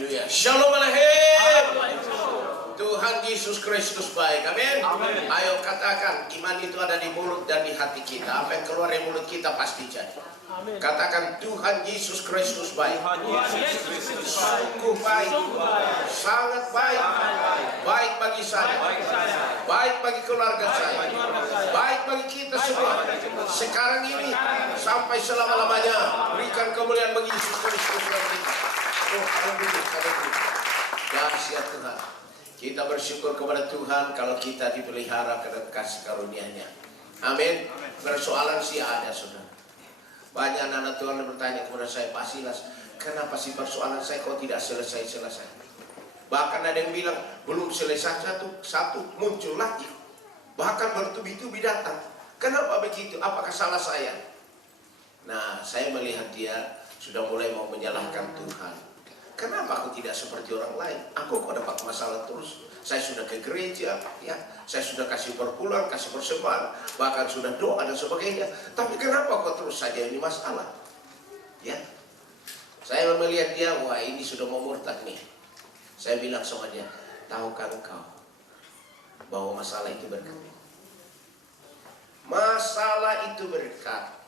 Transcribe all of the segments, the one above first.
Haleluya. Shalom Aleichem. Tuhan Yesus Kristus baik. Amin. Ayo katakan, iman itu ada di mulut dan di hati kita. Apa yang keluar dari mulut kita pasti jadi. Amin. Katakan, Tuhan Yesus Kristus baik. Sungguh baik. Sangat baik. Baik bagi saya. Baik bagi keluarga saya. Baik bagi kita semua. Sekarang ini sampai selama-lamanya. Berikan kemuliaan bagi Yesus Kristus. Oh, haleluya. Dahsyat Tuhan. Kita bersyukur kepada Tuhan kalau kita dipelihara karena kasih karunia-Nya. Amin. Persoalan sih ada, saudara. Banyak anak Tuhan yang bertanya kepada saya, Pak Silas, kenapa sih persoalan saya kok tidak selesai-selesai? Bahkan ada yang bilang belum selesai satu muncul lagi. Bahkan bertubi-tubi datang. Kenapa begitu? Apakah salah saya? Nah, saya melihat dia sudah mulai mau menyalahkan Tuhan. Kenapa aku tidak seperti orang lain? Aku kok dapat masalah terus? Saya sudah ke gereja, ya, saya sudah kasih perpuluhan, kasih persembahan, bahkan sudah doa dan sebagainya. Tapi kenapa kok terus saja ini masalah? Ya, saya melihat dia, wah ini sudah mau murtad nih. Saya bilang sama dia, tahukah engkau bahwa masalah itu berkat? Masalah itu berkat.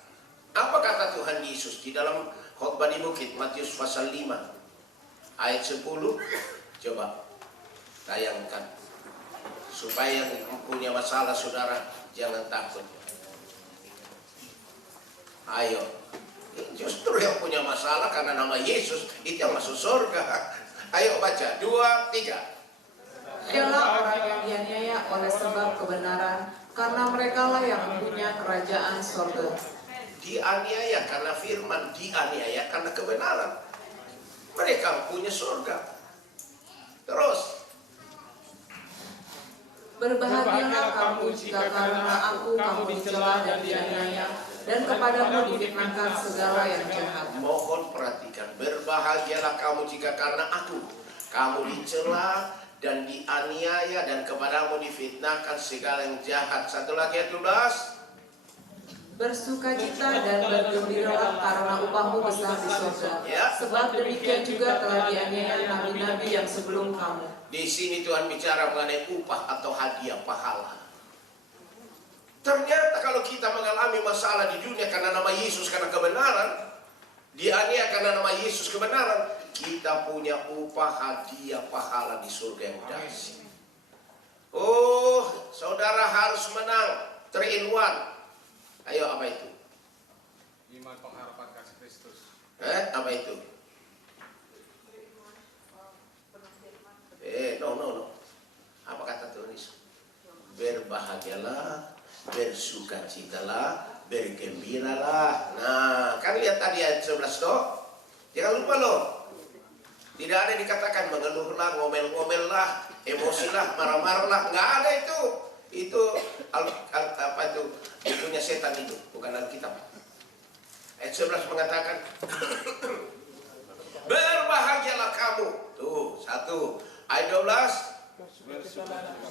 Apa kata Tuhan Yesus di dalam khotbah di bukit Matius pasal 5? Ayat 10, coba tayangkan supaya yang punya masalah saudara jangan takut. Ayo, justru yang punya masalah karena nama Yesus itu yang masuk surga. Ayo baca 2, 3. Ialah orang yang dianiaya oleh sebab kebenaran, karena merekalah yang mempunyai kerajaan surga. Dianiaya karena firman, dianiaya karena kebenaran. Mereka punya surga. Terus, berbahagialah kamu jika karena aku kamu dicela dan dianiaya, dan kepadamu difitnahkan segala yang jahat. Mohon perhatikan, berbahagialah kamu jika karena aku kamu dicela dan dianiaya, dan kepadamu difitnahkan segala yang jahat. Satu lagi ayat 12. Bersukacita dan bergembiralah karena upahmu besar di surga. Ya. Sebab demikian juga telah dianiaya nabi-nabi yang sebelum kamu. Di sini Tuhan bicara mengenai upah atau hadiah pahala. Ternyata kalau kita mengalami masalah di dunia karena nama Yesus, karena kebenaran, dianiaya karena nama Yesus kebenaran, kita punya upah hadiah pahala di surga yang dahsyat. Oh, saudara harus menang 3 in 1. Ayo, apa itu? Iman, pengharapan, kasih Kristus. Apa itu? No. Apa kata Tuhan Yesus? Berbahagialah, bersukacitalah, bergembiralah. Nah, kan lihat tadi ayat 11 toh? Jangan lupa loh. Tidak ada dikatakan mengeluhlah, ngomel-ngomellah, emosilah, marah-marahlah. Nggak ada itu. Itu apa itu? Itunya setan itu, bukan Alkitab. Ayat 11 mengatakan berbahagialah kamu. Tuh, 1. Ayat 12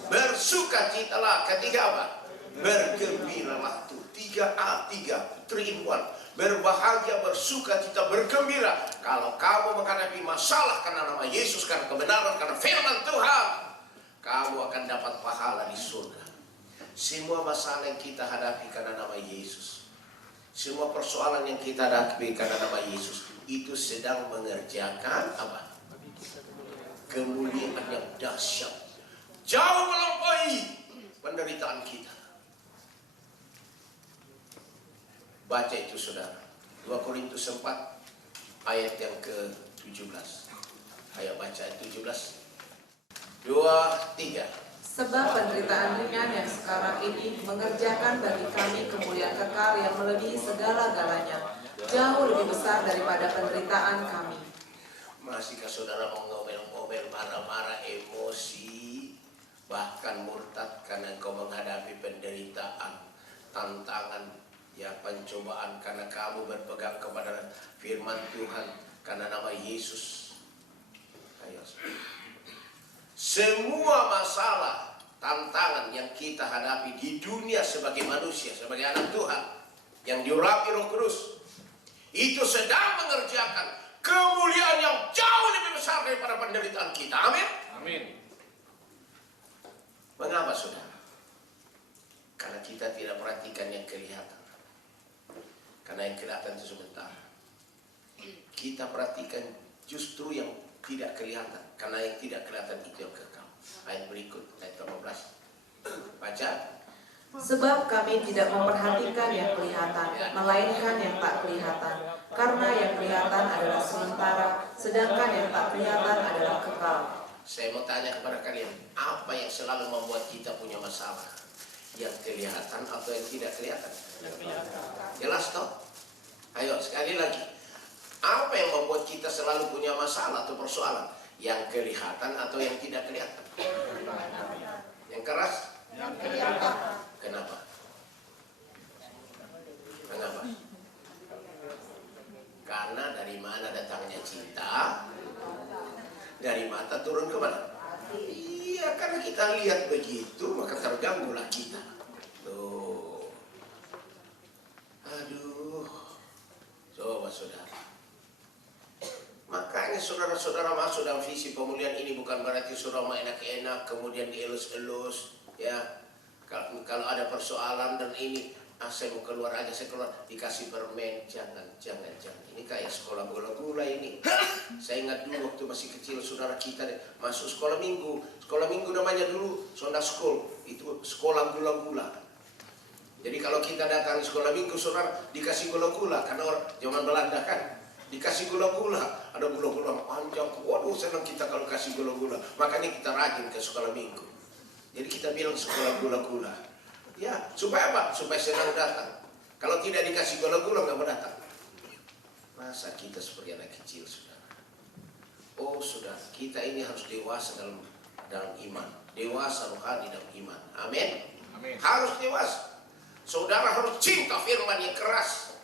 bersukacitalah. Ketiga apa? Bergembiralah. Tuh, 3A, 3 in 1. Berbahagia, bersukacita, bergembira. Kalau kamu menghadapi masalah karena nama Yesus, karena kebenaran, karena firman Tuhan, kamu akan dapat pahala di surga. Semua masalah yang kita hadapi karena nama Yesus, semua persoalan yang kita hadapi karena nama Yesus, itu sedang mengerjakan apa? Kemuliaan yang dahsyat, jauh melampaui penderitaan kita. Baca itu saudara, 2 Korintus 4 ayat yang ke-17. Ayo baca ayat 17. 2, 3. Sebab penderitaan ringan yang sekarang ini mengerjakan bagi kami kemuliaan kekal yang melebihi segala-galanya, jauh lebih besar daripada penderitaan kami. Masihkah saudara ngomel-ngomel, marah-marah, emosi, bahkan murtad karena engkau menghadapi penderitaan, tantangan, ya pencobaan karena kamu berpegang kepada firman Tuhan karena nama Yesus? Ayo. Semua masalah, tantangan yang kita hadapi di dunia sebagai manusia, sebagai anak Tuhan yang diurapi Roh Kudus, itu sedang mengerjakan kemuliaan yang jauh lebih besar daripada penderitaan kita. Amin. Amin. Mengapa saudara? Karena kita tidak perhatikan yang kelihatan. Karena yang kelihatan itu sementara. Kita perhatikan justru yang tidak kelihatan. Karena yang tidak kelihatan itu yang kekal. Ayat berikut, ayat 18. Baca. Sebab kami tidak memperhatikan yang kelihatan, melainkan yang tak kelihatan. Karena yang kelihatan adalah sementara, sedangkan yang tak kelihatan adalah kekal. Saya mau tanya kepada kalian, apa yang selalu membuat kita punya masalah? Yang kelihatan atau yang tidak kelihatan? Jelas toh? Ayo sekali lagi. Apa yang membuat kita selalu punya masalah atau persoalan? Yang kelihatan atau yang tidak kelihatan? Yang keras? Yang kelihatan. Kenapa? Kenapa? Karena dari mana datangnya cinta? Dari mata turun ke mana? Iya, karena kita lihat begitu, maka terganggulah kita. Tuh. Aduh. Coba saudara. Makanya saudara-saudara masuk dalam visi pemulihan ini bukan berarti saudara mau enak-enak, kemudian dielus-elus. Ya, kalau ada persoalan dan ini, saya mau keluar aja, saya keluar, dikasih permen, jangan. Ini kayak sekolah gula-gula ini. Saya ingat dulu waktu masih kecil saudara kita masuk sekolah minggu. Sekolah minggu namanya dulu Sunday School, itu sekolah gula-gula. Jadi kalau kita datang di sekolah minggu, saudara dikasih gula-gula, karena orang zaman Belanda kan, dikasih gula-gula, ada gula-gula panjang. Waduh, senang kita kalau kasih gula-gula. Makanya kita rajin ke sekolah minggu. Jadi kita bilang sekolah gula-gula. Ya, supaya apa? Supaya senang datang. Kalau tidak dikasih gula-gula nggak mau datang. Masa kita seperti anak kecil, saudara? Oh, saudara, kita ini harus dewasa dalam iman. Dewasa rohani dalam iman. Amin. Amin. Harus dewasa. Saudara harus cinta firman yang keras.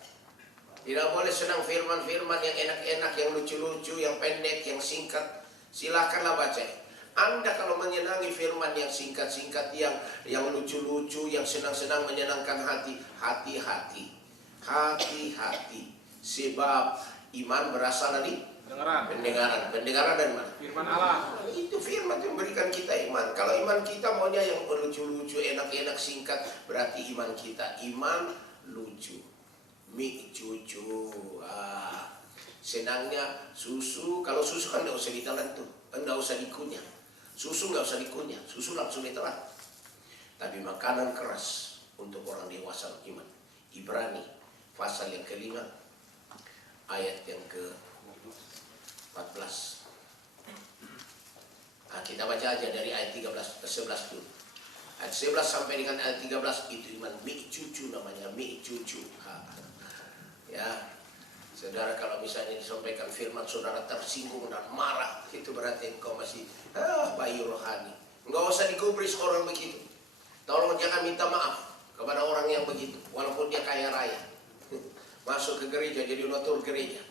Tidak boleh senang firman-firman yang enak-enak, yang lucu-lucu, yang pendek, yang singkat. Silakanlah baca. Anda kalau menyenangi firman yang singkat-singkat, yang lucu-lucu, yang senang-senang menyenangkan hati, hati-hati. Hati-hati. Sebab iman berasal dari pendengaran. Pendengaran dari mana? Firman Allah. Itu firman yang memberikan kita iman. Kalau iman kita maunya yang lucu-lucu, enak-enak, singkat, berarti iman kita iman lucu. Mie cucu. Senangnya susu. Kalau susu kan nggak usah ditelan tuh, nggak usah dikunyah. Susu nggak usah dikunyah, susu langsung ditelan. Tapi makanan keras untuk orang dewasa iman. Ibrani pasal yang ke-5 ayat yang ke-14. Kita baca aja dari ayat 11 dulu. Ayat 11 sampai dengan ayat 13 itu iman mie cucu namanya, mie cucu. Ya, saudara kalau misalnya disampaikan firman saudara tersinggung dan marah, itu berarti engkau masih bayi rohani. Enggak usah digubris orang begitu. Tolong jangan minta maaf kepada orang yang begitu, walaupun dia kaya raya. Masuk ke gereja jadi donatur gereja.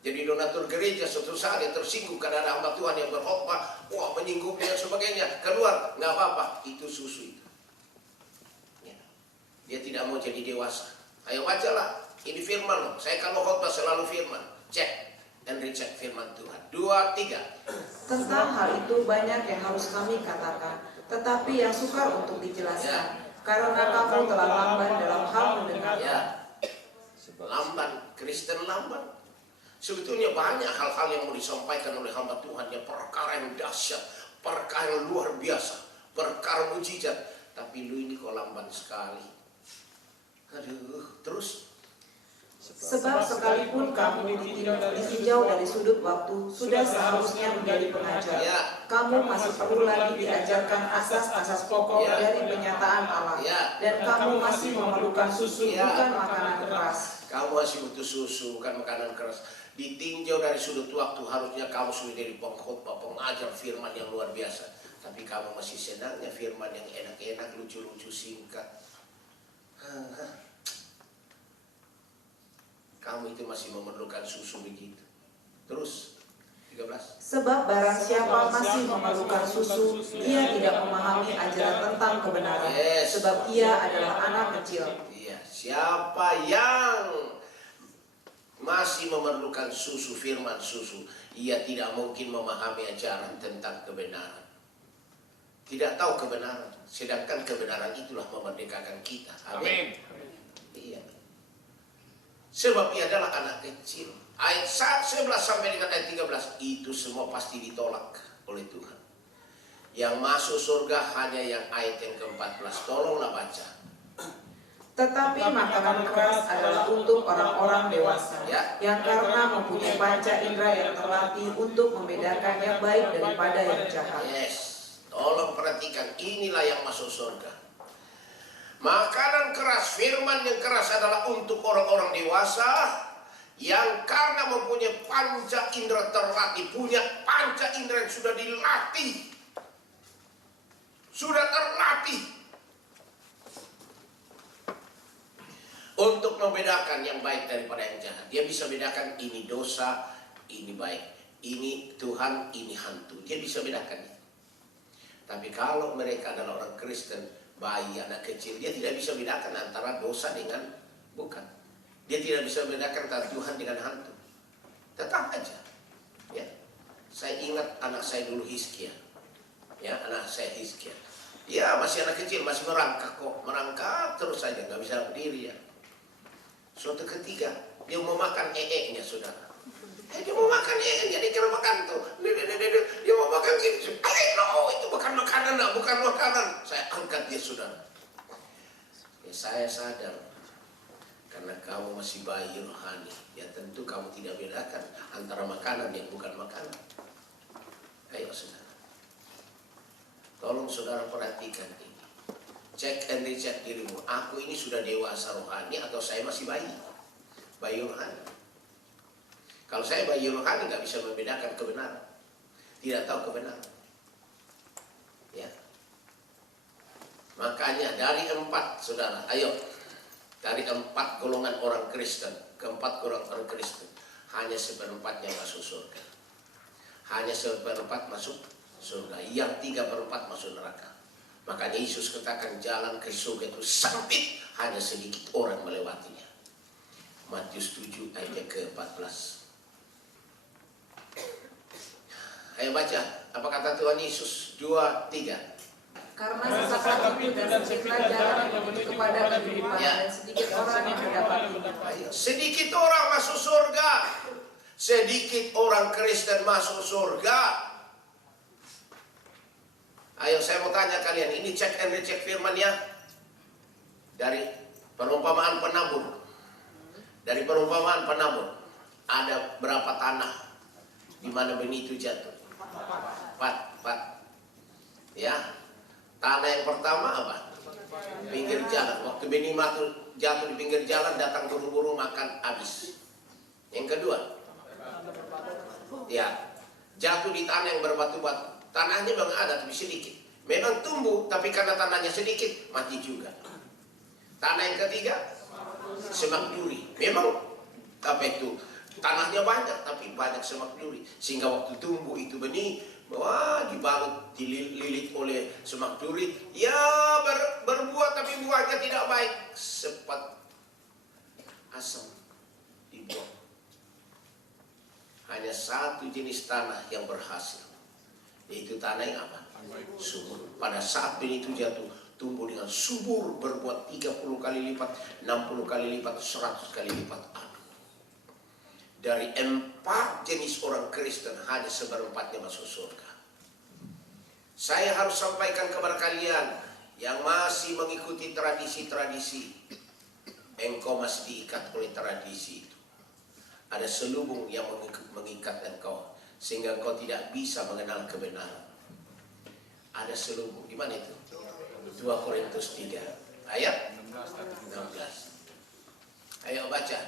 Jadi donatur gereja suatu saat dia tersinggung karena ada hamba Tuhan yang berkhotbah, wah menyinggung dan sebagainya, keluar, nggak apa-apa, itu susu itu. Ya. Dia tidak mau jadi dewasa. Ayo bacalah, ini firman loh. Saya kalau khotbah selalu firman, cek dan recheck firman Tuhan. 2, 3. Tentang hal itu banyak yang harus kami katakan, tetapi yang sukar untuk dijelaskan. Karena kamu telah lamban dalam hal mendengar. Ya. Lamban, Kristen lamban. Sebetulnya banyak hal-hal yang mau disampaikan oleh hamba Tuhan, yang perkara yang dahsyat, perkara yang luar biasa, perkara mujizat. Tapi lu ini kok lamban sekali. Aduh, terus. Sebab sekalipun kamu ditinjau dari sudut waktu, sudah seharusnya menjadi pengajar. Ya. Kamu masih perlu lagi diajarkan asas-asas pokok Ya. dari penyataan Allah. Ya. Dan kamu masih memerlukan susu, Ya. bukan makanan keras. Kamu masih butuh susu, bukan makanan keras. Ditinjau dari sudut waktu, harusnya kamu sudah jadi pengkhotbah, pengajar firman yang luar biasa. Tapi kamu masih senangnya firman yang enak-enak, lucu-lucu, singkat. Kamu itu masih memerlukan susu begitu. Terus 13. Sebab barang siapa masih memerlukan susu, ia tidak memahami ajaran tentang kebenaran. Yes. Sebab ia adalah anak kecil. Iya, siapa yang masih memerlukan susu firman susu, ia tidak mungkin memahami ajaran tentang kebenaran. Tidak tahu kebenaran, sedangkan kebenaran itulah memerdekakan kita. Amin. Iya. Sebab ia adalah anak kecil. Ayat 11 sampai dengan ayat 13 itu semua pasti ditolak oleh Tuhan. Yang masuk surga hanya yang ayat yang ke-14. Tolonglah baca. Tetapi makanan keras adalah untuk orang-orang dewasa, Ya. yang karena mempunyai panca indera yang terlatih untuk membedakan yang baik daripada yang jahat. Yes. Tolong perhatikan, inilah yang masuk surga. Makanan keras, firman yang keras adalah untuk orang-orang dewasa yang karena mempunyai panca indera terlatih, punya panca indera yang sudah dilatih, sudah terlatih untuk membedakan yang baik daripada yang jahat. Dia bisa bedakan ini dosa, ini baik, ini Tuhan, ini hantu. Dia bisa bedakan itu. Tapi kalau mereka adalah orang Kristen, bayi, anak kecil, dia tidak bisa bedakan antara dosa dengan bukan. Dia tidak bisa bedakan antara Tuhan dengan hantu. Tetap aja. Ya. Saya ingat anak saya dulu Hizkia. Ya, anak saya Hizkia. Ya, masih anak kecil, masih merangkak kok. Merangkak terus saja, nggak bisa berdiri ya. Suatu ketika, dia mau makan nya saudara. Dia mau makan nya, dia kira makan tuh. Dia mau makan gitu. No, itu bukan makanan, bukan makanan. Saya angkat dia saudara. Ya, saya sadar. Karena kamu masih bayi rohani, ya tentu kamu tidak bedakan antara makanan yang bukan makanan. Ayo saudara. Tolong saudara perhatikan ini. Cek and recheck dirimu. Aku ini sudah dewasa rohani atau saya masih bayi? Bayi rohani. Kalau saya bayi rohani nggak bisa membedakan kebenaran. Tidak tahu kebenaran. Ya. Makanya dari 4 saudara, ayo. Dari 4 golongan orang Kristen, keempat golongan orang Kristen, hanya 1/4 yang masuk surga. Hanya 1/4 masuk surga. Yang 3/4 masuk neraka. Makanya Yesus katakan jalan ke surga itu sempit, hanya sedikit orang melewatinya. Matius 7 ayat ke-14. Ayo baca, apa kata Tuhan Yesus? 2, 3. Karena sesaat itu dan sempitlah jalan yang menuju kepada kehidupan, dan sedikit orang yang mendapatinya. Sedikit orang masuk surga. Sedikit orang Kristen masuk surga. Ayo saya mau tanya kalian, ini cek and recheck firman ya. Dari perumpamaan penabur. Dari perumpamaan penabur. Ada berapa tanah di mana benih itu jatuh? 4. Ya. Tanah yang pertama apa? Pinggir jalan. Waktu benih jatuh di pinggir jalan, datang burung-burung makan habis. Yang kedua, ya, jatuh di tanah yang berbatu-batu. Tanahnya memang ada tapi sedikit. Memang tumbuh tapi karena tanahnya sedikit mati juga. Tanah yang ketiga, semak duri. Memang apa itu? Tanahnya banyak tapi banyak semak duri. Sehingga waktu tumbuh itu benih, wah, dibalut, dililit oleh semak duri. Ya berbuah tapi buahnya tidak baik. Sempat asam dibuang. Hanya satu jenis tanah yang berhasil, yaitu tanah yang apa? Subur. Pada saat benih itu jatuh, tumbuh dengan subur, berbuat 30 kali lipat, 60 kali lipat, 100 kali lipat. Dari 4 jenis orang Kristen, hanya 1/4-nya masuk surga. Saya harus sampaikan kepada kalian yang masih mengikuti tradisi-tradisi. Engkau masih diikat oleh tradisi itu. Ada selubung yang mengikat engkau, sehingga engkau tidak bisa mengenal kebenaran. Ada selubung, di mana itu? 2 Korintus 3 ayat 16. Ayo baca.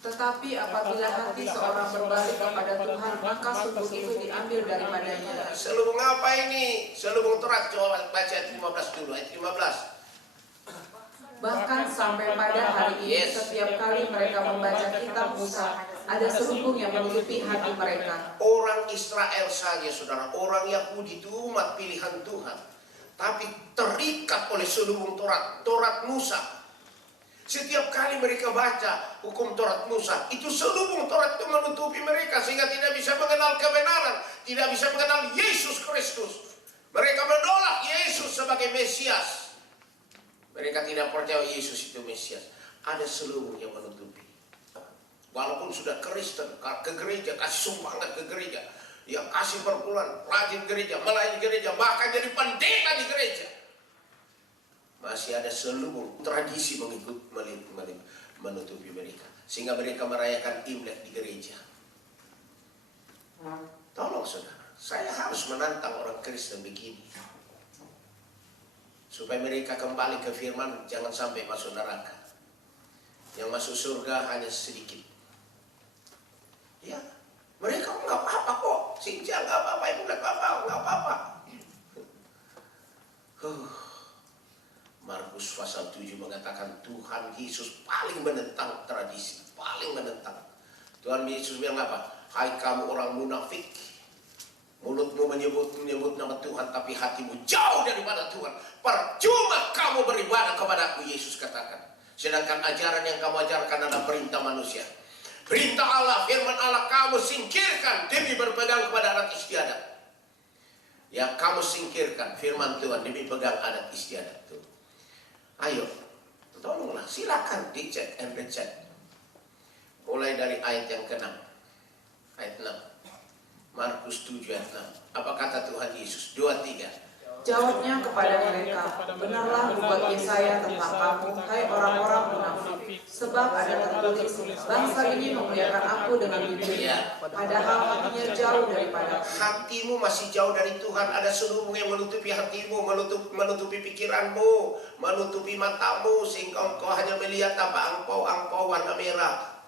Tetapi apabila hati seorang berbalik kepada Tuhan, maka sungguh itu diambil daripadanya. Selubung apa ini? Selubung Taurat. Coba baca ayat 15 dulu, ayat 15. Bahkan sampai pada hari ini, setiap kali mereka membaca kitab Musa, ada selubung yang menutupi hati mereka. Orang Israel saja, saudara, orang Yahudi itu umat pilihan Tuhan, tapi terikat oleh selubung Taurat, Taurat Musa. Setiap kali mereka baca hukum Taurat Musa, itu selubung Taurat itu menutupi mereka sehingga tidak bisa mengenal kebenaran, tidak bisa mengenal Yesus Kristus. Mereka menolak Yesus sebagai Mesias. Mereka tidak percaya Yesus itu Mesias. Ada selubung yang menutupi. Walaupun sudah Kristen, ke gereja, kasih sumbangan ke gereja, ya kasih perpuluhan, rajin gereja, melayani gereja, bahkan jadi pendeta di gereja, masih ada selubung tradisi menutupi mereka, sehingga mereka merayakan Imlek di gereja. Tolong saudara, saya harus menantang orang Kristen begini, supaya mereka kembali ke firman, jangan sampai masuk neraka. Yang masuk surga hanya sedikit. Ya, mereka nggak apa-apa kok, Sinja nggak apa-apa, Ibu nggak apa-apa. Markus pasal 7 mengatakan Tuhan Yesus paling menentang tradisi, paling menentang. Tuhan Yesus bilang apa? Hai kamu orang munafik, mulutmu menyebut nama Tuhan, tapi hatimu jauh daripada Tuhan. Percuma kamu beribadah kepada Aku, Yesus katakan. Sedangkan ajaran yang kamu ajarkan adalah perintah manusia. Perintah Allah, firman Allah kamu singkirkan demi berpegang kepada adat istiadat. Ya, kamu singkirkan firman Tuhan demi pegang adat istiadat itu. Ayo, tolonglah, silakan dicek and recheck. Mulai dari ayat yang ke-6. Ayat 6. Markus 7 ayat 6. Apa kata Tuhan Yesus? 2-3. Jawabnya kepada mereka, benarlah buat Yesaya tentang kamu, hai orang-orang munafik. Sebab ada tertulis, bangsa ini memuliakan Aku dengan bibirnya, padahal hatinya jauh daripada Aku. Hatimu masih jauh dari Tuhan. Ada selubung yang menutupi hatimu, menutupi pikiranmu, menutupi matamu, sehingga engkau hanya melihat apa angpau warna merah.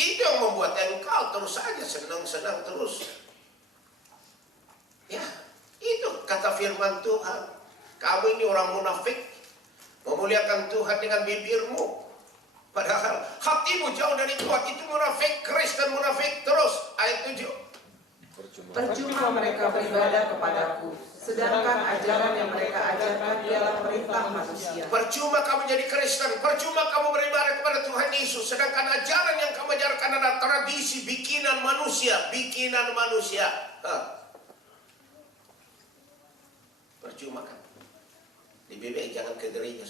Itu yang membuat engkau terus saja senang-senang terus. Ya, itu kata firman Tuhan. Kamu ini orang munafik, memuliakan Tuhan dengan bibirmu, padahal hatimu jauh dari Tuhan. Itu munafik, Kristen munafik. Terus ayat 7. Percuma mereka beribadah kepadaku, sedangkan ajaran yang mereka ajarkan ialah perintah manusia. Percuma kamu jadi Kristen, percuma kamu beribadah kepada Tuhan Yesus, sedangkan ajaran yang kamu ajarkan adalah tradisi bikinan manusia. Percuma kan? Di BBM jangan ke gereja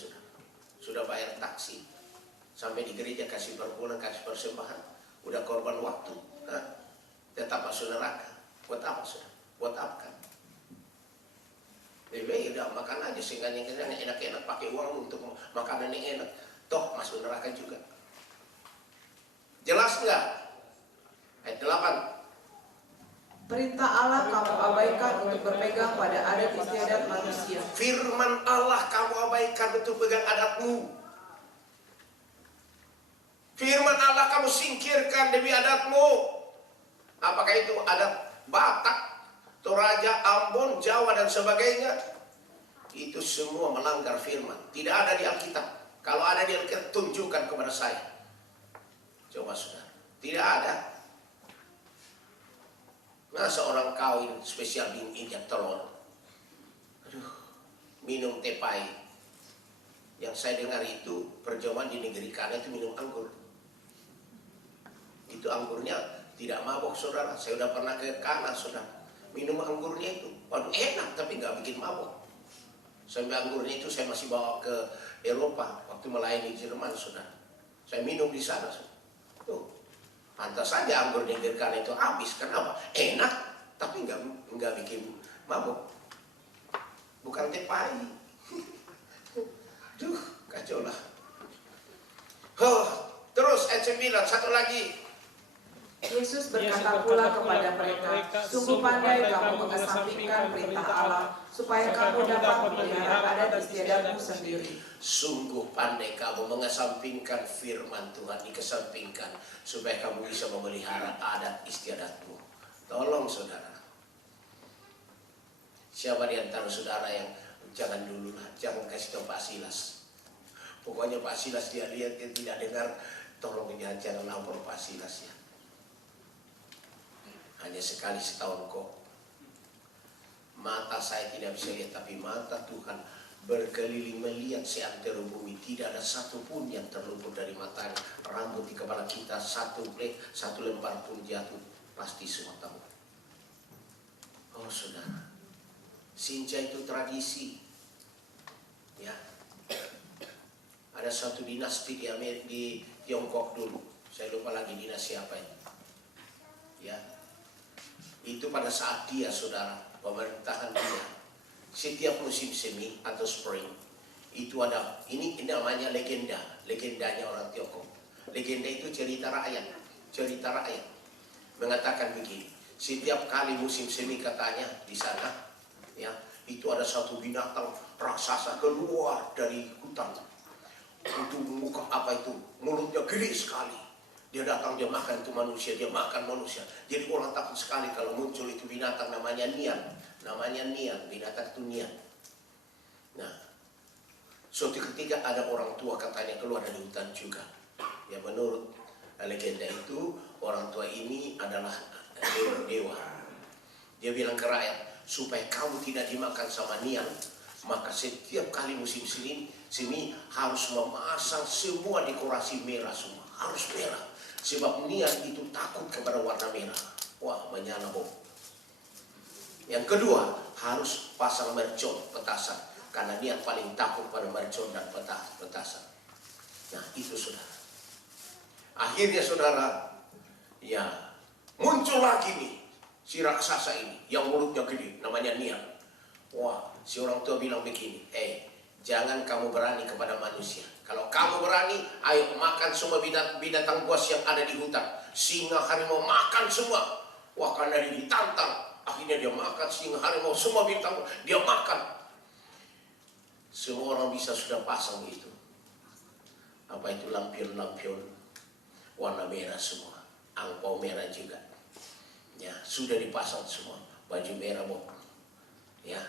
sudah bayar taksi, sampai di gereja kasih perpuluhan, kasih persembahan, udah korban waktu, tetap masuk neraka. Buat apa sudah? Buat apa kan? BBM udah makan aja sehingga yang enak-enak pakai uang untuk makanan yang enak, toh masuk neraka juga. Jelas nggak? Ayat 8. Perintah Allah kamu abaikan untuk berpegang pada adat istiadat manusia. Firman Allah kamu abaikan untuk pegang adatmu. Firman Allah kamu singkirkan demi adatmu. Apakah itu adat Batak, Toraja, Ambon, Jawa dan sebagainya? Itu semua melanggar firman. Tidak ada di Alkitab. Kalau ada di Alkitab, tunjukkan kepada saya. Coba saudara, tidak ada. Masa orang kawin spesial injak telur, minum teh pahit. Yang saya dengar itu perjamuan di negeri Kana itu minum anggur. Itu anggurnya tidak mabok saudara. Saya udah pernah ke Kana saudara, minum anggurnya itu, waduh enak tapi nggak bikin mabok. Sampai anggurnya itu saya masih bawa ke Eropa waktu melayani Jerman saudara. Saya minum di sana saudara. Tuh. Pantas saja anggur di negeri Kana itu habis. Kenapa? Enak, tapi nggak bikin mabuk. Bukan teh pahit. Duh, kacau lah. Terus ayat 9, satu lagi. Yesus berkata pula kepada mereka, sungguh pandai kamu mengesampingkan perintah Allah, supaya kamu dapat memelihara adat istiadatmu sendiri. Sungguh pandai kamu mengesampingkan firman Tuhan, dikesampingkan, supaya kamu bisa memelihara adat istiadatmu. Tolong saudara. Siapa di antara saudara yang jangan dulu lah, jangan kasih tahu Pak Silas. Pokoknya Pak Silas dia lihat, dia tidak dengar, tolong jangan lapor Pak Silas ya. Hanya sekali setahun kok. Mata saya tidak bisa lihat, tapi mata Tuhan berkeliling melihat seantero bumi, tidak ada satupun yang terluput dari matanya. Rambut di kepala kita satu lembar pun jatuh, pasti semua tahu. Oh saudara, Sinca itu tradisi. Ya, ada satu dinasti di Tiongkok dulu, saya lupa lagi dinasti apa ini. Ya, itu pada saat dia saudara pemerintahan dia, setiap musim semi atau spring itu ada ini namanya legendanya orang Tiongkok. Legenda itu cerita rakyat mengatakan begini, setiap kali musim semi katanya di sana, ya, itu ada satu binatang raksasa keluar dari hutan. Itu muka apa itu, mulutnya gede sekali. Dia datang, dia makan itu manusia, dia makan manusia. Jadi orang takut sekali kalau muncul itu binatang namanya nian. Binatang itu nian. Nah, suatu ketika ada orang tua katanya keluar dari hutan juga. Ya menurut legenda itu orang tua ini adalah dewa. Dia bilang ke rakyat, supaya kamu tidak dimakan sama nian, maka setiap kali musim semi harus memasang semua dekorasi merah semua, harus merah. Sebab nian itu takut kepada warna merah. Wah, menyala bom. Yang kedua, harus pasang mercon, petasan. Karena nian paling takut pada mercon dan petasan. Nah, itu saudara. Akhirnya saudara, ya muncul lagi nih si raksasa ini yang mulutnya gede, namanya nian. Wah, si orang tua bilang begini, jangan kamu berani kepada manusia. Kalau kamu berani, ayo makan semua binatang buas yang ada di hutan. Singa, harimau, makan semua. Wah, karena dia ditantang, akhirnya dia makan singa, harimau, semua binatang dia makan. Semua orang bisa sudah pasang itu. Apa itu, lampion-lampion warna merah semua, angpau merah juga. Ya, sudah dipasang semua, baju merah bok. Ya,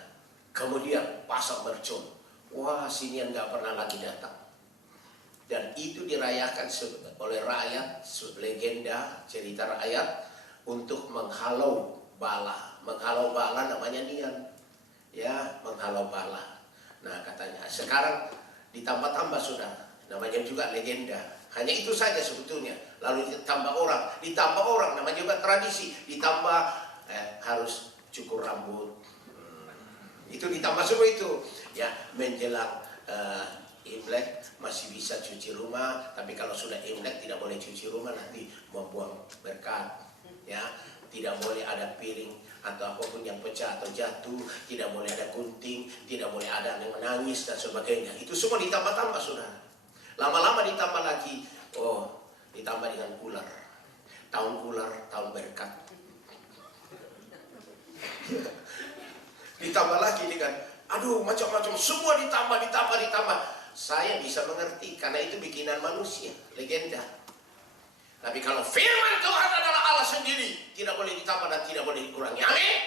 kemudian pasang mercon. Wah, sini nggak pernah lagi datang. Dan itu dirayakan oleh rakyat, legenda, cerita rakyat untuk menghalau bala. Menghalau bala namanya nian. Ya, menghalau bala. Nah, katanya sekarang ditambah-tambah saudara, namanya juga legenda. Hanya itu saja sebetulnya. Lalu ditambah orang, namanya juga tradisi. Ditambah harus cukur rambut. Itu ditambah semua itu. Ya, menjelang Imlek masih bisa cuci rumah, tapi kalau sudah Imlek tidak boleh cuci rumah, nanti membuang berkat. Ya, tidak boleh ada piring atau apapun yang pecah atau jatuh, tidak boleh ada gunting, tidak boleh ada yang menangis dan sebagainya. Itu semua ditambah-tambah saudara. Lama-lama ditambah lagi, ditambah dengan ular. Tahun ular, tahun berkat. Ditambah lagi dengan, macam-macam, semua ditambah. Saya bisa mengerti, karena itu bikinan manusia, legenda. Tapi kalau firman Tuhan adalah Allah sendiri, tidak boleh ditambah dan tidak boleh dikurangi. Amin.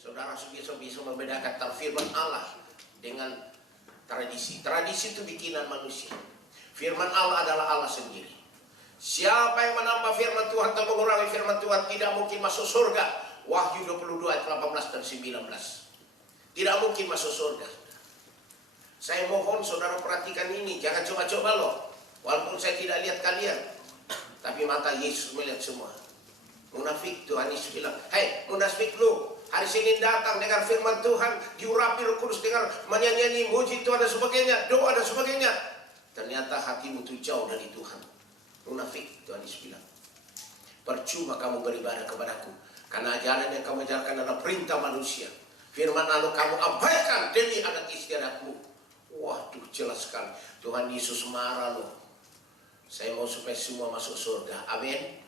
Saudara bisa membedakan antara firman Allah dengan tradisi. Tradisi itu bikinan manusia. Firman Allah adalah Allah sendiri. Siapa yang menambah firman Tuhan atau mengurangi firman Tuhan tidak mungkin masuk surga. Wahyu 22 ayat 18 dan 19. Tidak mungkin masuk surga. Saya mohon saudara perhatikan ini, jangan coba-coba loh. Walaupun saya tidak lihat kalian, tapi mata Yesus melihat semua. Munafik, Tuhan Yesus bilang, hei munafik lu, hari Senin datang dengar firman Tuhan, diurapi Roh Kudus, dengar menyanyi, muji Tuhan dan sebagainya, doa dan sebagainya. Ternyata hatimu itu jauh dari Tuhan. Munafik, Tuhan Yesus bilang. Percuma kamu beribadah kepadaku, karena ajaran yang kamu ajarkan adalah perintah manusia. Firman Allah kamu abaikan demi adat istiadatmu. Waduh, jelas sekali. Tuhan Yesus marah loh. Saya mau supaya semua masuk surga. Amin.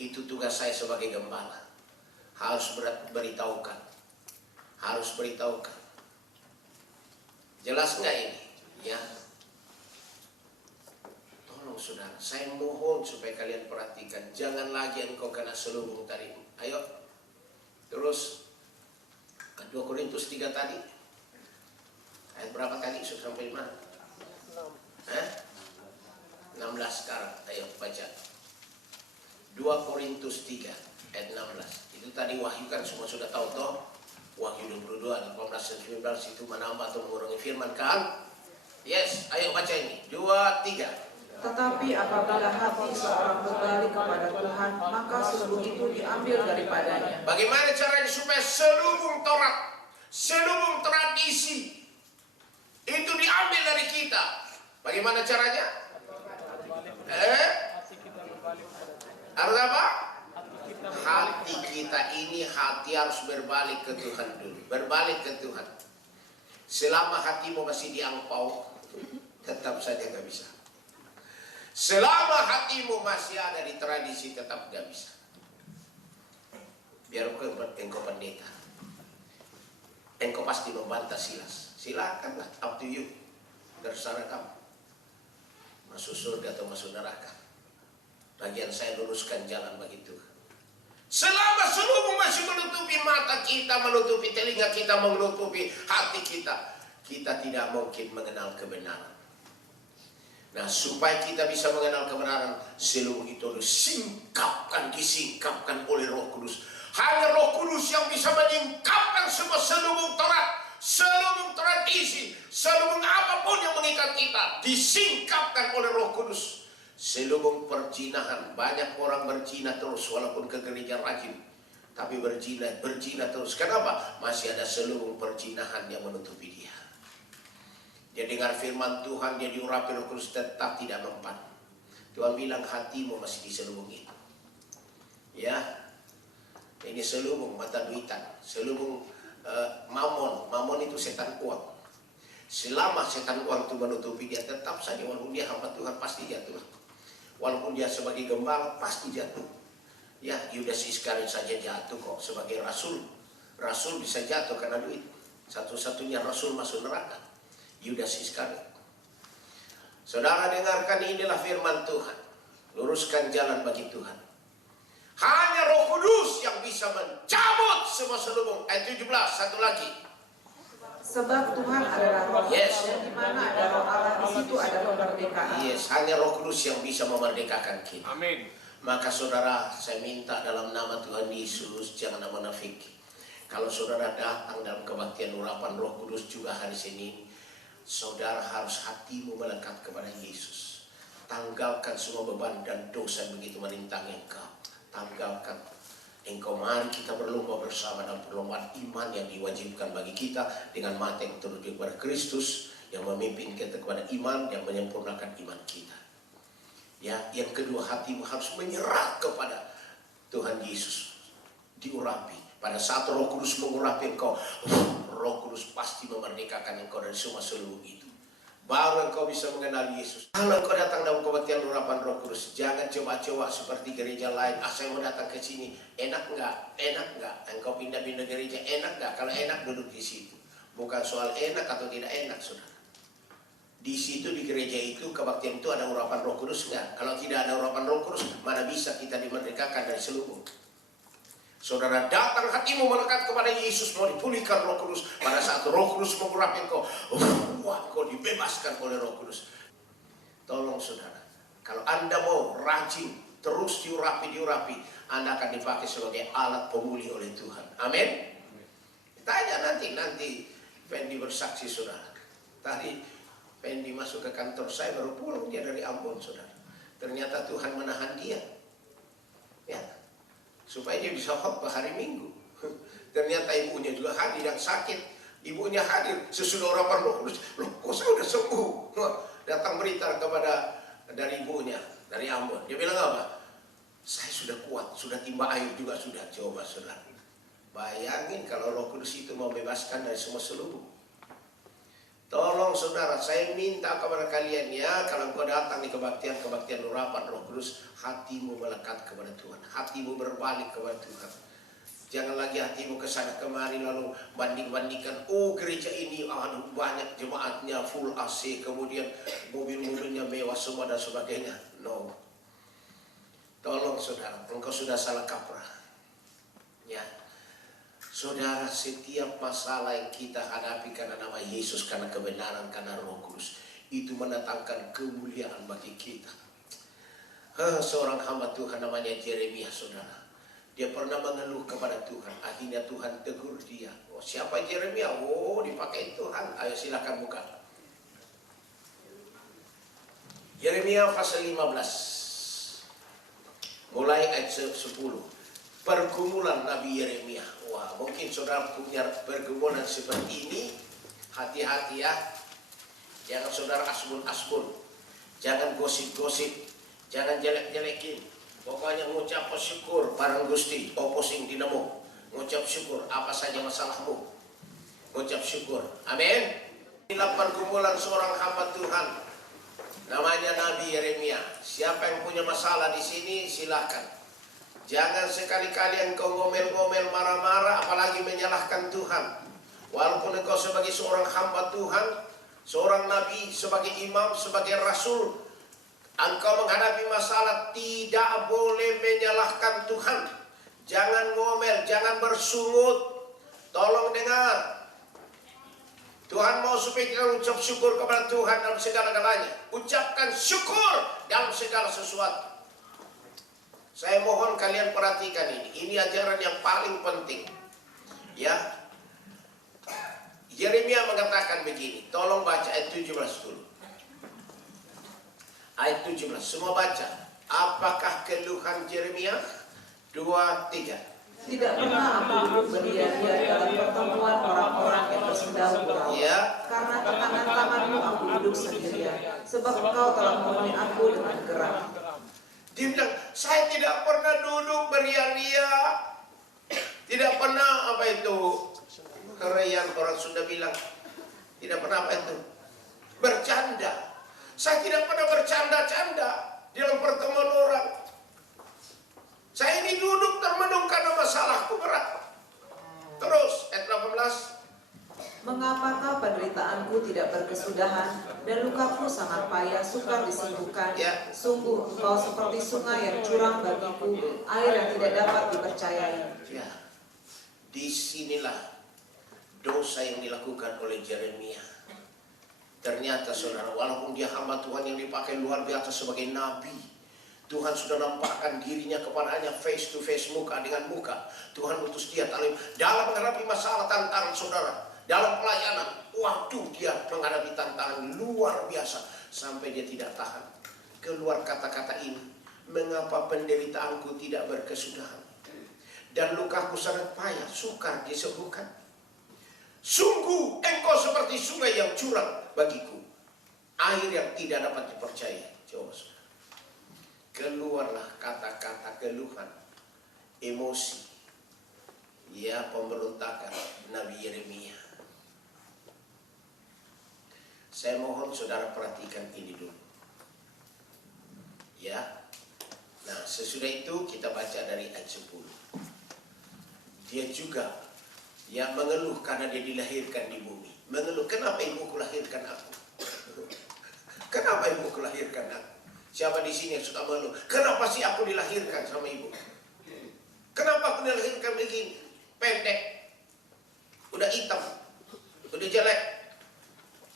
Itu tugas saya sebagai gembala. Harus beritahukan. Jelas nggak ini? Ya. Tolong saudara, saya mohon supaya kalian perhatikan. Jangan lagi engkau kena selubung tadi. Ayo. Terus 2 Korintus 3 tadi. Ayat berapa tadi? Sudah sampai mana? 16 sekarang. Ayo baca. 2 Korintus 3 ayat 16. Itu tadi Wahyu kan semua sudah tahu toh. Wahyu 22, 18 dan 19 itu menambah atau mengurangi firman kan? Yes, ayo baca ini. 2, 3. Tetapi apabila hati seorang berbalik kepada Tuhan, maka selubung itu diambil daripadanya. Bagaimana caranya supaya selubung Taurat, selubung tradisi itu diambil dari kita? Bagaimana caranya? Harus apa? Hati kita ini harus berbalik ke Tuhan dulu. Berbalik ke Tuhan. Selama hatimu masih diangpau, tetap saja gak bisa. Selama hatimu masih ada di tradisi, tetap gak bisa. Biar engkau pendeta, engkau pasti membantah Silas. Silakanlah, up to you. Terserah kamu. Masuk surga atau masuk neraka. Bagian saya luruskan jalan bagi Tuhan. Selama selubung masih menutupi mata kita, menutupi telinga kita, menutupi hati kita, kita tidak mungkin mengenal kebenaran. Nah, supaya kita bisa mengenal kebenaran, selubung itu disingkapkan oleh Roh Kudus. Hanya Roh Kudus yang bisa menyingkapkan semua selubung Taurat, selubung tradisi, selubung apapun yang mengikat kita, disingkapkan oleh Roh Kudus. Selubung perzinahan, banyak orang berzina terus walaupun ke gereja rajin, tapi berzina terus. Kenapa? Masih ada selubung perzinahan yang menutupi dia. Dia dengar firman Tuhan, dia diurapi Roh Kudus, tetap tidak mempan. Tuhan bilang hatimu masih diselubungi. Ya, ini selubung mata duitan, selubung mamon. Mamon itu setan uang. Selama setan uang itu menutupi dia, tetap saja walaupun dia hamba Tuhan pasti jatuh. Walaupun dia sebagai gembala pasti jatuh. Ya, Yudas Iskariot saja jatuh kok sebagai rasul. Rasul bisa jatuh karena duit. Satu-satunya rasul masuk neraka, Yudas Iskariot. Saudara dengarkan, inilah firman Tuhan. Luruskan jalan bagi Tuhan. Hanya Roh Kudus yang bisa mencabut semua selubung. Ayat 17, satu lagi. Sebab Tuhan adalah Roh, Yes. dan di mana ada Roh Allah, di situ ada kemerdekaan. Yes, hanya Roh Kudus yang bisa memerdekakan kita. Amin. Maka saudara, saya minta dalam nama Tuhan Yesus, jangan munafik. Kalau saudara datang dalam kebaktian urapan Roh Kudus juga hari Senin, saudara harus hatimu melekat kepada Yesus. Tanggalkan semua beban dan dosa yang begitu merintangi engkau. Tanggalkan. Engkau, mari kita berlomba bersama dalam perlombaan iman yang diwajibkan bagi kita dengan mata yang tertuju kepada Kristus yang memimpin kita kepada iman yang menyempurnakan iman kita. Ya, yang kedua, hatimu harus menyerah kepada Tuhan Yesus, diurapi. Pada saat Roh Kudus mengurapi engkau, Roh Kudus pasti memerdekakan engkau dari semua selubung itu. Baru engkau bisa mengenal Yesus. Kalau engkau datang dalam kebaktian urapan Roh Kudus, jangan coba-coba seperti gereja lain. Saya mau datang ke sini, enak enggak? Enak enggak? Engkau pindah-pindah gereja, enak enggak? Kalau enak, duduk di situ. Bukan soal enak atau tidak enak, saudara. Di situ, di gereja itu, kebaktian itu ada urapan Roh Kudus enggak? Kalau tidak ada urapan Roh Kudus, mana bisa kita dimerdekakan dari selubung? Saudara datang, hatimu melekat kepada Yesus, mau dipulihkan Roh Kudus. Pada saat Roh Kudus mengurapi engkau, kau dibebaskan oleh Roh Kudus. Tolong saudara, kalau Anda mau rajin, terus diurapi, Anda akan dipakai sebagai alat pemulih oleh Tuhan. Amin. Tanya nanti Fendi bersaksi, saudara. Tadi Fendi masuk ke kantor saya, baru pulang dia dari Ambon, saudara. Ternyata Tuhan menahan dia, ya, supaya dia bisa khotbah hari Minggu. Ternyata ibunya juga hadir yang sakit. Ibunya hadir sesudah urapan Roh Kudus. Loh, kok saya udah sembuh? Datang berita dari ibunya, dari Ambon. Dia bilang apa? Saya sudah kuat, sudah timba air juga sudah. Coba saudara, bayangin kalau Roh Kudus itu mau bebaskan dari semua selubung. Tolong saudara, saya minta kepada kalian ya, kalau kau datang di kebaktian urapan Roh Kudus, hatimu melekat kepada Tuhan, hatimu berbalik kepada Tuhan. Jangan lagi hatimu kesana kemari lalu banding-bandingkan, oh gereja ini aduh banyak jemaatnya full AC, kemudian mobil-mobilnya mewah semua dan sebagainya. No. Tolong saudara, engkau sudah salah kaprah. Ya. Saudara, setiap masalah yang kita hadapi karena nama Yesus, karena kebenaran, karena Roh Kudus, itu mendatangkan kemuliaan bagi kita. Seorang hamba Tuhan namanya Yeremia, saudara. Dia pernah mengeluh kepada Tuhan. Akhirnya Tuhan tegur dia. Oh, siapa Yeremia? Oh, dipakai Tuhan. Ayo silakan buka. Yeremia pasal 15. Mulai ayat 10. Pergumulan Nabi Yeremia. Wah, mungkin saudara punya pergumulan seperti ini. Hati-hati ya. Jangan saudara asbun-asbun. Jangan gosip-gosip. Jangan jelek-jelekin. Pokoknya ngucap syukur barang Gusti, opposing dinamo. Ngucap syukur apa saja masalahmu. Ngucap syukur. Amin. Inilah pergumulan seorang hamba Tuhan. Namanya Nabi Yeremia. Siapa yang punya masalah di sini silahkan. Jangan sekali-kali engkau ngomel-ngomel, marah-marah, apalagi menyalahkan Tuhan. Walaupun engkau sebagai seorang hamba Tuhan, seorang nabi, sebagai imam, sebagai rasul, engkau menghadapi masalah, tidak boleh menyalahkan Tuhan. Jangan ngomel, jangan bersungut. Tolong dengar. Tuhan mau supaya kita ucap syukur kepada Tuhan dalam segala-galanya. Ucapkan syukur dalam segala sesuatu. Saya mohon kalian perhatikan ini. Ini ajaran yang paling penting. Ya. Yeremia mengatakan begini. Tolong baca ayat 17 dulu. Ayat 17, semua baca. Apakah keluhan Yeremia? 2, 3. Tidak pernah aku duduk berdiam-diam dalam pertemuan orang-orang yang bersendawa gurau. Ya. Karena tekanan tanganmu aku duduk sendirian. Sebab engkau telah memenuhi aku dengan geram. Dia bilang, saya tidak pernah duduk beria-ria. Tidak pernah apa itu? Kereyan orang Sunda bilang. Tidak pernah apa itu? Bercanda. Saya tidak pernah bercanda-canda di dalam pertemuan orang. Saya ini duduk termenung karena masalahku berat. Terus, ayat 18. Mengapakah penderitaanku tidak berkesudahan dan lukaku sangat payah sukar disembuhkan? Ya. Sungguh engkau seperti sungai yang curang bagiku, air yang tidak dapat dipercayai. Ya, disinilah dosa yang dilakukan oleh Yeremia. Ternyata saudara, walaupun dia hamba Tuhan yang dipakai luar biasa sebagai nabi, Tuhan sudah nampakkan dirinya kepadanya face to face, muka dengan muka. Tuhan utus dia dalam menghadapi masalah tantangan saudara. Dalam pelayanan, waktu dia menghadapi tantangan luar biasa. Sampai dia tidak tahan. Keluar kata-kata ini. Mengapa penderitaanku tidak berkesudahan? Dan lukaku sangat payah, sukar disembuhkan. Sungguh engkau seperti sungai yang curang bagiku. Air yang tidak dapat dipercaya. Coba saudara. Keluarlah kata-kata keluhan, emosi, ya pemberontakan Nabi Yeremia. Saya mohon saudara perhatikan ini dulu. Ya. Nah, sesudah itu kita baca dari ayat 10. Dia juga yang mengeluh karena dia dilahirkan di bumi. Mengeluh, kenapa ibuku lahirkan aku? Kenapa ibuku lahirkan aku? Siapa di sini yang suka mengeluh? Kenapa sih aku dilahirkan sama ibu? Kenapa aku dilahirkan begini? Pendek, udah hitam, udah jelek.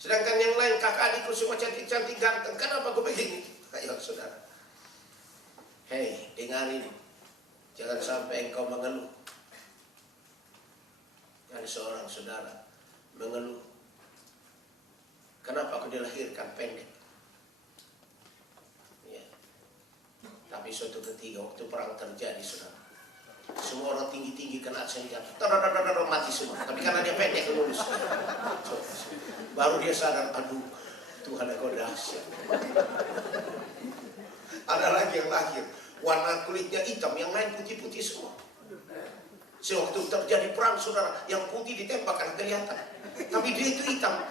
Sedangkan yang lain kakak adikku semua cantik-cantik ganteng. Kenapa aku begini? Ayo saudara. Hei, dengarin. Jangan sampai engkau mengeluh. Ada seorang saudara mengeluh. Kenapa aku dilahirkan pendek? Ya. Tapi suatu ketika waktu perang terjadi saudara, semua orang tinggi-tinggi kena senjata, mati semua. Tapi karena dia pendek lulus. Baru dia sadar, aduh Tuhan aku dahsyat. Ada lagi yang lahir, warna kulitnya hitam, yang lain putih-putih semua. Sewaktu terjadi perang saudara, yang putih ditembak karena kelihatan. Tapi dia itu hitam.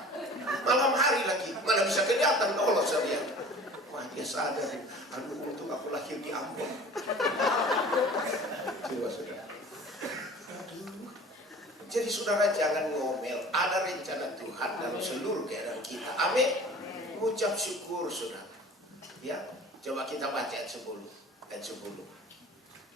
Malam hari lagi, mana bisa kelihatan Allah sekalian. Wah dia sadar, aduh untung aku lahir di Ambon. Coba saudara. Jadi saudara jangan ngomel. Ada rencana Tuhan dalam seluruh keadaan kita. Amin. Ucap syukur saudara. Ya, coba kita baca ayat 10. Ayat 10.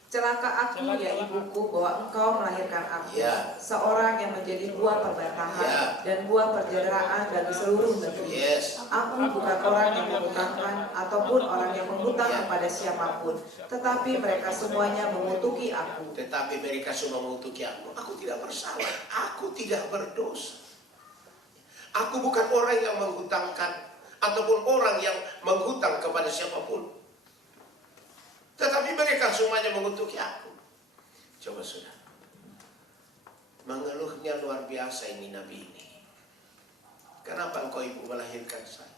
Celaka aku ya ibuku bahwa engkau melahirkan aku, Ya. seorang yang menjadi buah perbantahan Ya. dan buah perjederaan bagi seluruh negeri. Yes. Aku bukan orang yang menghutangkan ataupun orang yang menghutang Ya. kepada siapapun, tetapi mereka semuanya mengutuki aku. Tetapi mereka semua mengutuki aku. Aku tidak bersalah. Aku tidak berdosa. Aku bukan orang yang menghutangkan ataupun orang yang menghutang kepada siapapun. Tetapi mereka semuanya mengutuki aku. Coba saudara. Mengeluhnya luar biasa ini Nabi ini. Kenapa engkau ibu melahirkan saya?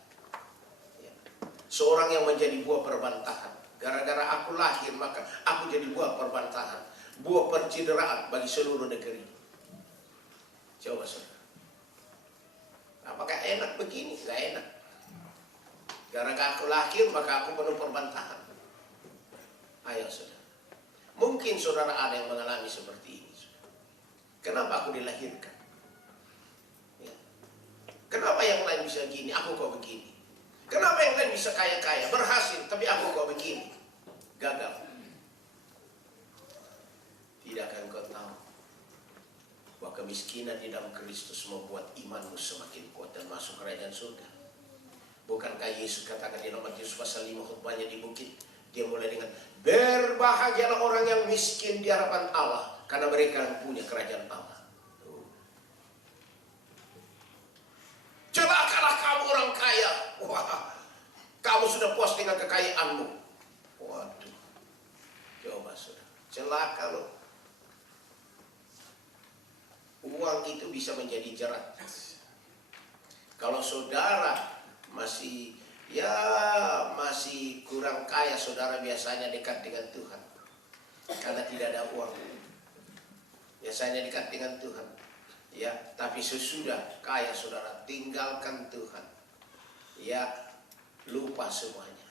Ya. Seorang yang menjadi buah perbantahan. Gara-gara aku lahir maka aku jadi buah perbantahan. Buah percideraan bagi seluruh negeri. Coba saudara. Apakah enak begini? Gak enak. Gara-gara aku lahir maka aku penuh perbantahan. Ayo saudara. Mungkin saudara ada yang mengalami seperti ini. Saudara. Kenapa aku dilahirkan? Ya. Kenapa yang lain bisa gini, aku kok begini? Kenapa yang lain bisa kaya-kaya, berhasil, tapi aku kok begini? Gagal. Tidakkah engkau tahu bahwa kemiskinan di dalam Kristus membuat imanmu semakin kuat dan masuk kerajaan surga? Bukankah Yesus katakan di dalam Matius pasal 5 khutbahnya di bukit? Dia mulai dengan berbahagialah orang yang miskin di hadapan Allah, karena mereka punya kerajaan Allah. Celakalah kamu orang kaya. Wah, kamu sudah puas dengan kekayaanmu. Waduh, coba saudara, celaka loh. Uang itu bisa menjadi jerat. Kalau saudara masih kurang kaya, saudara biasanya dekat dengan Tuhan. Karena tidak ada uang. Biasanya dekat dengan Tuhan. Ya, tapi sesudah kaya saudara tinggalkan Tuhan. Ya, lupa semuanya.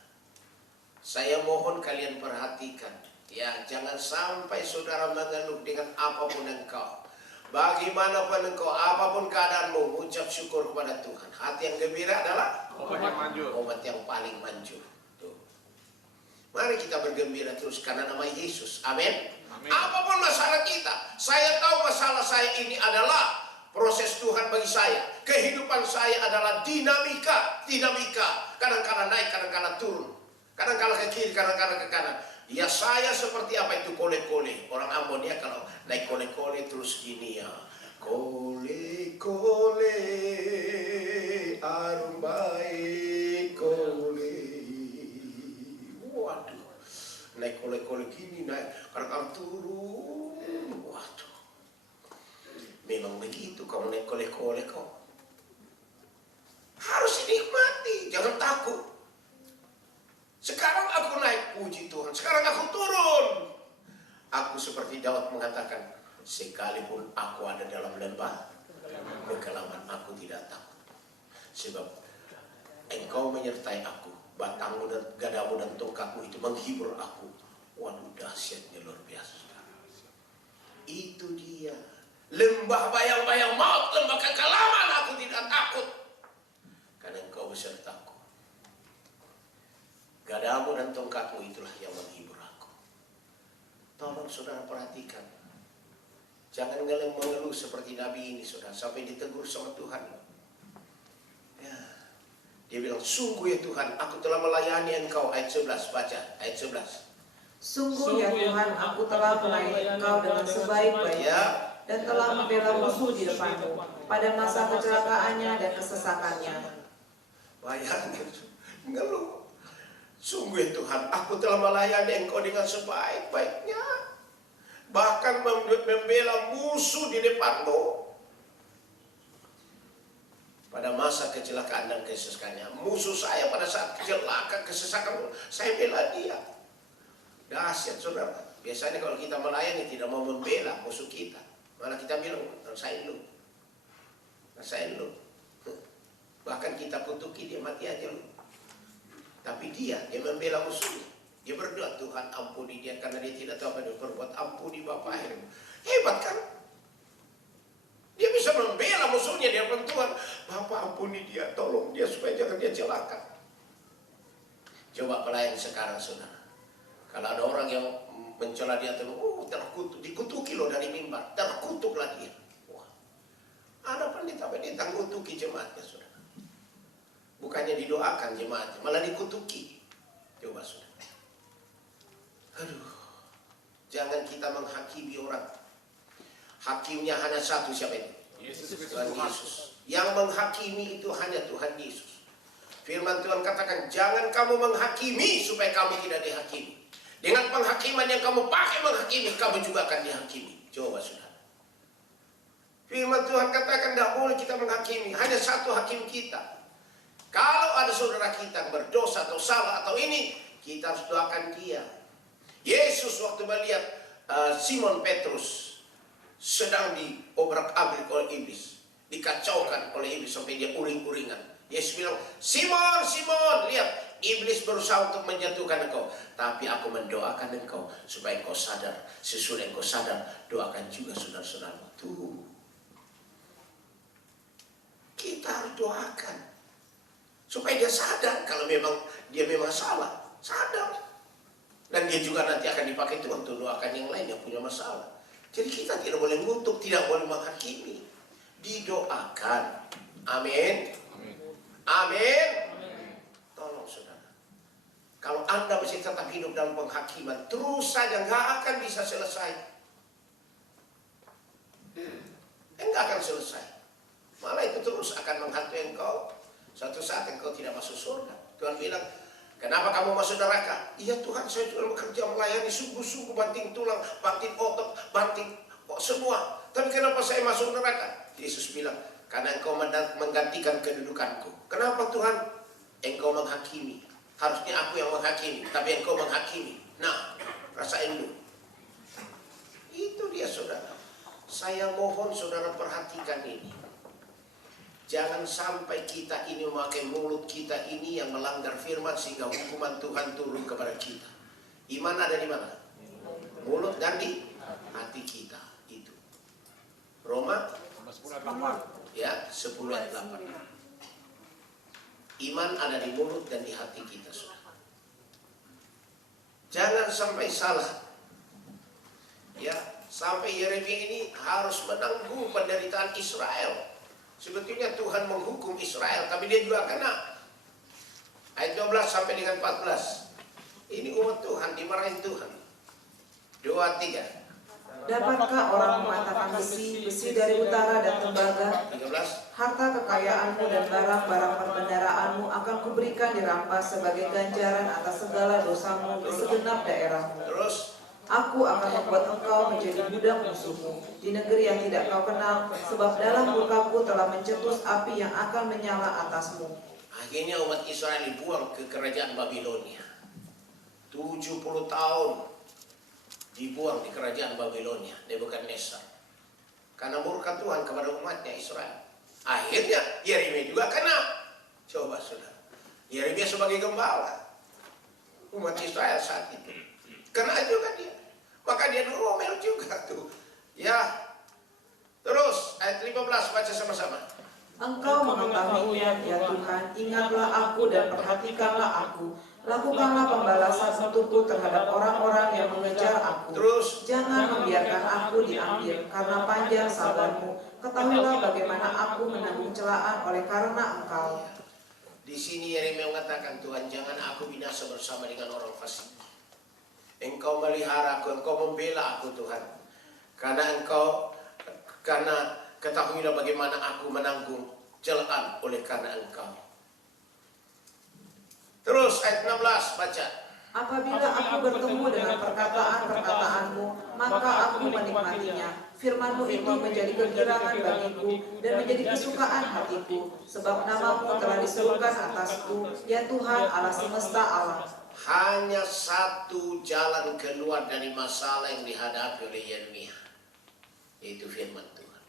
Saya mohon kalian perhatikan. Ya, jangan sampai saudara mengeluh dengan apapun engkau. Bagaimanapun engkau, apapun keadaanmu, ucap syukur kepada Tuhan. Hati yang gembira adalah obat yang paling manjur. Tuh. Mari kita bergembira terus karena nama Yesus. Amin. Apapun masalah kita, saya tahu masalah saya ini adalah proses Tuhan bagi saya. Kehidupan saya adalah dinamika. Kadang-kadang naik, kadang-kadang turun. Kadang-kadang ke kiri, kadang-kadang ke kanan. Ya saya seperti apa itu kole-kole. Orang Ambon ya kalau naik kole-kole terus gini ya. Kole-kole arum baik kole. Waduh. Naik kole-kole gini, naik kadang-kadang turun. Waduh. Memang begitu kamu naik kole-kole kok. Harus dinikmati, jangan takut. Sekarang aku naik, puji Tuhan. Sekarang aku turun. Aku seperti Daud mengatakan, sekalipun aku ada dalam lembah kegelapan, aku tidak takut. Sebab engkau menyertai aku. Batangmu dan gadamu dan tongkatmu itu menghibur aku. Waduh, dahsyatnya luar biasa. Itu dia. Lembah bayang-bayang maut, lembah kekelaman, aku tidak takut. Karena engkau besertaku. Gadamu dan tongkatmu itulah yang menghibur aku. Tolong saudara perhatikan. Jangan mengeluh seperti Nabi ini saudara. Sampai ditegur sama Tuhan. Ya. Dia bilang, sungguh ya Tuhan, aku telah melayani engkau. Ayat 11, baca. Ayat 11. Sungguh ya Tuhan, aku telah melayani engkau dengan sebaik-baiknya. Dan telah membela musuh di depanmu pada masa kecelakaannya dan kesesakannya. Bayangin, ngeluh. Sungguh ya Tuhan, aku telah melayani engkau dengan sebaik-baiknya. Bahkan membela musuh di depanmu. Pada masa kecelakaan dan kesesakannya. Musuh saya pada saat kecelakaan, kesesakan, saya bela dia. Dahsyat saudara. Biasanya kalau kita melayani tidak mau membela musuh kita. Malah kita bilang, rasain lu. Bahkan kita kutuki dia, mati aja lu. Tapi dia membela musuhnya. Dia berdoa, Tuhan ampuni dia karena dia tidak tahu apa yang dia berbuat. Ampuni Bapak akhirnya. Hebat kan? Dia bisa membela musuhnya di hadapan Tuhan. Bapak ampuni dia, tolong dia supaya jangan dia celaka. Coba pelayan sekarang saudara. Kalau ada orang yang mencela dia, terkutuk, dikutuki loh dari mimbar, terkutuklah dia. Wah, ada pendeta-pendeta kutuki jemaatnya, saudara. Bukannya didoakan jemaatnya, malah dikutuki. Coba saudara. Aduh, jangan kita menghakimi orang. Hakimnya hanya satu, siapa itu? Tuhan Yesus. Yang menghakimi itu hanya Tuhan Yesus. Firman Tuhan katakan, jangan kamu menghakimi supaya kamu tidak dihakimi. Dengan penghakiman yang kamu pakai menghakimi, kamu juga akan dihakimi. Coba saudara. Firman Tuhan katakan tidak boleh kita menghakimi. Hanya satu hakim kita. Kalau ada saudara kita berdosa atau salah atau ini, kita harus doakan dia. Yesus waktu melihat Simon Petrus sedang diobrak-abrik oleh iblis, dikacaukan oleh iblis sampai dia uring-uringan. Yesus bilang, Simon, Simon, lihat, iblis berusaha untuk menjatuhkan engkau, tapi aku mendoakan engkau supaya engkau sadar. Sesudah engkau sadar, doakan juga saudara-saudaramu. Tuh, kita harus doakan supaya dia sadar kalau dia memang salah, sadar. Dan dia juga nanti akan dipakai Tuhan untuk doakan yang lain yang punya masalah. Jadi kita tidak boleh ngutuk, tidak boleh menghakimi, didoakan. Amin. Amin. Tolong saudara, kalau Anda masih tetap hidup dalam penghakiman, terus saja nggak akan bisa selesai. Enggak akan selesai. Malah itu terus akan menghantui engkau. Suatu saat engkau tidak masuk surga. Tuhan bilang, kenapa kamu masuk neraka? Iya Tuhan, saya sudah bekerja melayani sungguh-sungguh, banting tulang, banting otot, banting semua. Tapi kenapa saya masuk neraka? Yesus bilang, karena engkau menggantikan kedudukanku. Kenapa Tuhan? Engkau menghakimi. Harusnya aku yang menghakimi, tapi engkau menghakimi. Nah, rasain dulu. Itu dia saudara. Saya mohon saudara perhatikan ini. Jangan sampai kita ini memakai mulut kita ini yang melanggar firman sehingga hukuman Tuhan turun kepada kita. Iman ada di mana? Mulut dan di hati kita itu. Roma 10:8. Ya, 10:8. Iman ada di mulut dan di hati kita, saudara. Jangan sampai salah. Ya, sampai Yeremia ini harus menanggung penderitaan Israel. Sebetulnya Tuhan menghukum Israel, tapi dia juga kena. Ayat 12 sampai dengan 14. Ini umat Tuhan, dimarahin Tuhan. 2-3. Dapatkah orang mematahkan besi dari utara dan tembaga? 13. Harta kekayaanmu dan barang-barang perbendaraanmu akan kuberikan dirampas sebagai ganjaran atas segala dosamu di segenap daerahmu. Terus, Aku akan membuat engkau menjadi budak musuhmu di negeri yang tidak kau kenal, sebab dalam murkaku telah mencetus api yang akan menyala atasmu. akhirnya umat Israel dibuang ke kerajaan Babilonia. 70 tahun dibuang di kerajaan Babilonia, Nebukadnezar. Karena murka Tuhan kepada umatnya Israel. Akhirnya Yeremia juga kena. Coba saudara, Yeremia sebagai gembala umat Israel saat itu, kena juga dia. Maka dia ngomel juga tuh. Ya. Terus ayat 15 baca sama-sama. Engkau mengetahuinya, ya Tuhan, ingatlah aku dan perhatikanlah aku. Lakukanlah pembalasan untukku terhadap orang-orang yang mengejar aku. Terus, jangan membiarkan aku diambil, karena panjang sabarmu. Ketahuilah bagaimana aku menanggung celaan oleh karena engkau. Di sini Yeremia mengatakan, Tuhan, jangan aku binasa bersama dengan orang fasik. Engkau melihara aku, engkau membela aku Tuhan. Karena ketahuilah bagaimana aku menanggung celaan oleh karena engkau. Terus ayat 16 baca. Apabila aku bertemu dengan perkataan-perkataanmu, maka aku menikmatinya. Firmanmu itu menjadi kegirangan bagiku dan menjadi kesukaan hatiku. Sebab namamu telah diserukan atasku, ya Tuhan Allah semesta alam. Hanya satu jalan keluar dari masalah yang dihadapi oleh Yeremia, yaitu firman Tuhan.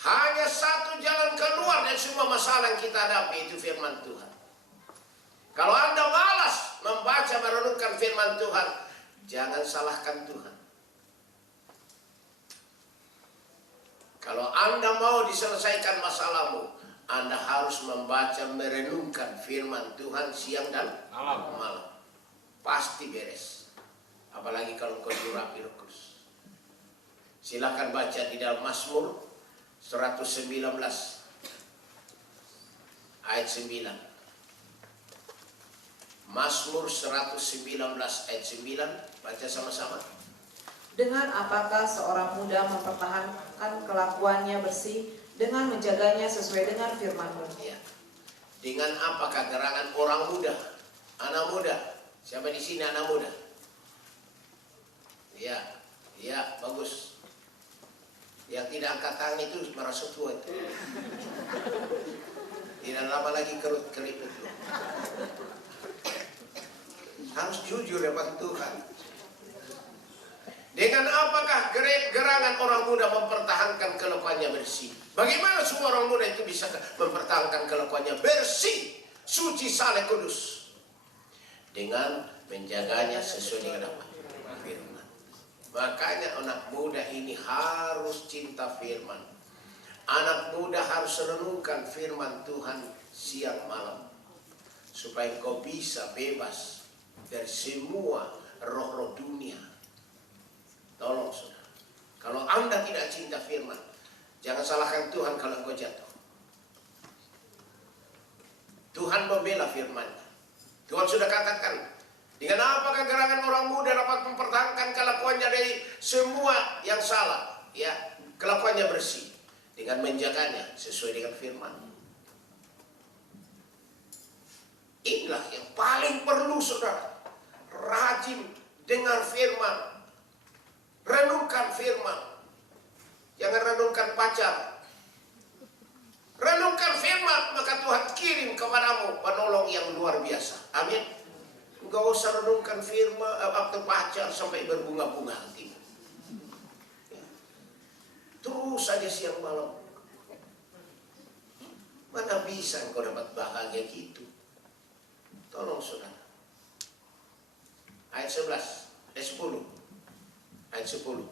Hanya satu jalan keluar dari semua masalah yang kita hadapi, itu firman Tuhan. Kalau Anda malas membaca merenungkan firman Tuhan, jangan salahkan Tuhan. Kalau Anda mau diselesaikan masalahmu, Anda harus membaca, merenungkan firman Tuhan siang dan malam. Pasti beres. Apalagi kalau engkau diurapi Roh Kudus. Silakan baca di dalam Mazmur 119 ayat 9. Mazmur 119 ayat 9, baca sama-sama. Dengan apakah seorang muda mempertahankan kelakuannya bersih dengan menjaganya sesuai dengan firman-Mu? Ya. Dengan apakah gerangan orang muda, anak muda? Siapa di sini anak muda? Ya, ya bagus. Yang tidak angkat tangan itu merasa tua itu. Tidak lama lagi keriput. Harus jujur depan Tuhan. Dengan apakah gerangan orang muda mempertahankan kelakuannya bersih? Bagaimana semua orang muda itu bisa mempertahankan kelakuannya bersih, suci, saleh, kudus? Dengan menjaganya sesuai dengan apa? Firman. Makanya anak muda ini harus cinta firman. Anak muda harus renungkan firman Tuhan siang malam. Supaya kau bisa bebas dari semua roh-roh dunia. Tolong saudara, kalau Anda tidak cinta firman, jangan salahkan Tuhan kalau engkau jatuh. Tuhan membela firman-Nya. Tuhan sudah katakan, dengan apakah gerangan orang muda dapat mempertahankan kelakuannya dari semua yang salah, ya, kelakuannya bersih, dengan menjaganya sesuai dengan firman. Inilah yang paling perlu saudara, rajin dengar firman. Renungkan firman. Jangan renungkan pacar. Renungkan firman, maka Tuhan kirim kepadamu penolong yang luar biasa. Amin. Enggak usah renungkan firman atau pacar sampai berbunga-bunga hati. Ya. Terus saja siang malam. Mana bisa engkau dapat bahagia gitu? Tolong saudara. Ayat 11, ayat 10. Ayat 10.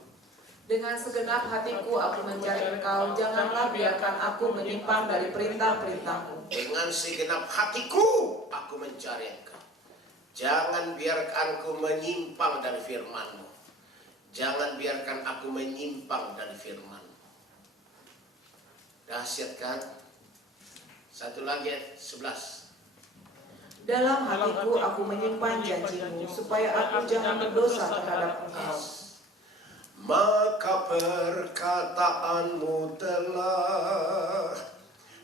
Dengan segenap hatiku aku mencari Engkau, janganlah biarkan aku menyimpang dari perintah-perintah-Mu. Dengan segenap hatiku aku mencari Engkau. Jangan biarkan aku menyimpang dari firman-Mu. Jangan biarkan aku menyimpang dari firman-Mu. Dahsyat kan? Satu lagi ayat 11. Dalam hatiku aku menyimpan janji-Mu, supaya aku jangan berdosa terhadap Engkau. Maka perkataanmu telah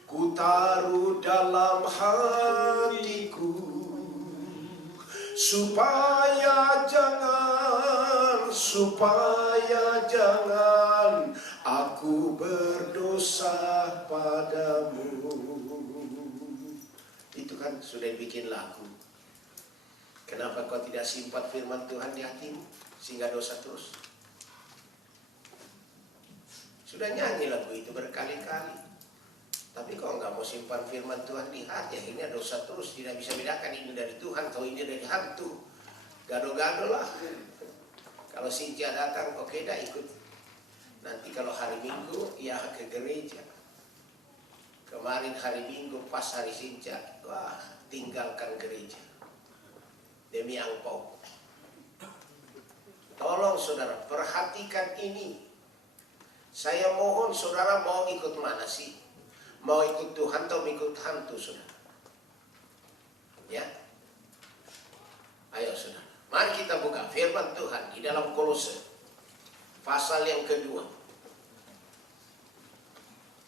kutaruh dalam hatiku, supaya jangan aku berdosa padamu. Itu kan sudah dibikin lagu. Kenapa kau tidak simpan firman Tuhan di hatimu sehingga dosa terus? Sudah nyanyi lagu itu berkali-kali. Tapi kok nggak mau simpan firman Tuhan di hati, akhirnya dosa terus, tidak bisa bedakan ini dari Tuhan atau ini dari hantu. Gado-gado lah. Kalau Cynthia datang, oke dah ikut. Nanti kalau hari Minggu, ya ke gereja. Kemarin hari Minggu pas hari Cynthia, wah tinggalkan gereja. Demi angpau. Tolong saudara, perhatikan ini. Saya mohon saudara mau ikut mana sih? Mau ikut Tuhan atau ikut hantu saudara? Ya? Ayo saudara. Mari kita buka firman Tuhan di dalam Kolose. Pasal yang kedua.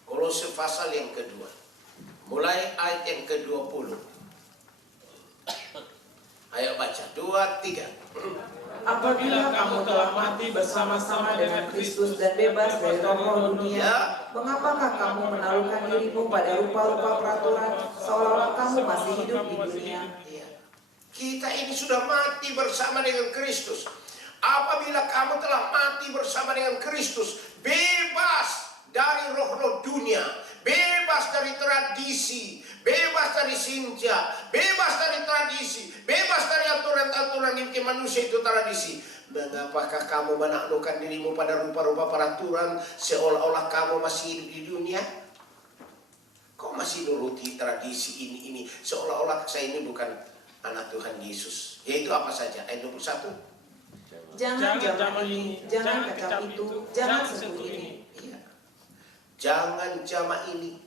Kolose pasal yang kedua. Mulai ayat yang ke-20. Ayo baca. 2, 3. Apabila kamu telah mati bersama-sama dengan Kristus dan bebas dari roh-roh dunia, mengapakah kamu menaruhkan dirimu pada rupa-rupa peraturan seolah-olah kamu masih hidup di dunia? Kita ini sudah mati bersama dengan Kristus. Apabila kamu telah mati bersama dengan Kristus, bebas dari roh-roh dunia, bebas dari tradisi, bebas dari sinja, bebas dari tradisi, bebas dari aturan-aturan inti manusia itu tradisi. Mengapakah kamu menaklukkan dirimu pada rupa-rupa peraturan seolah-olah kamu masih hidup di dunia? Kau masih nuruti tradisi ini seolah-olah saya ini bukan anak Tuhan Yesus. Yaitu apa saja? Ayat 21. Jangan jamah ini, jangan kecap itu, jangan sentuh ini. Iya. Jangan jamah ini,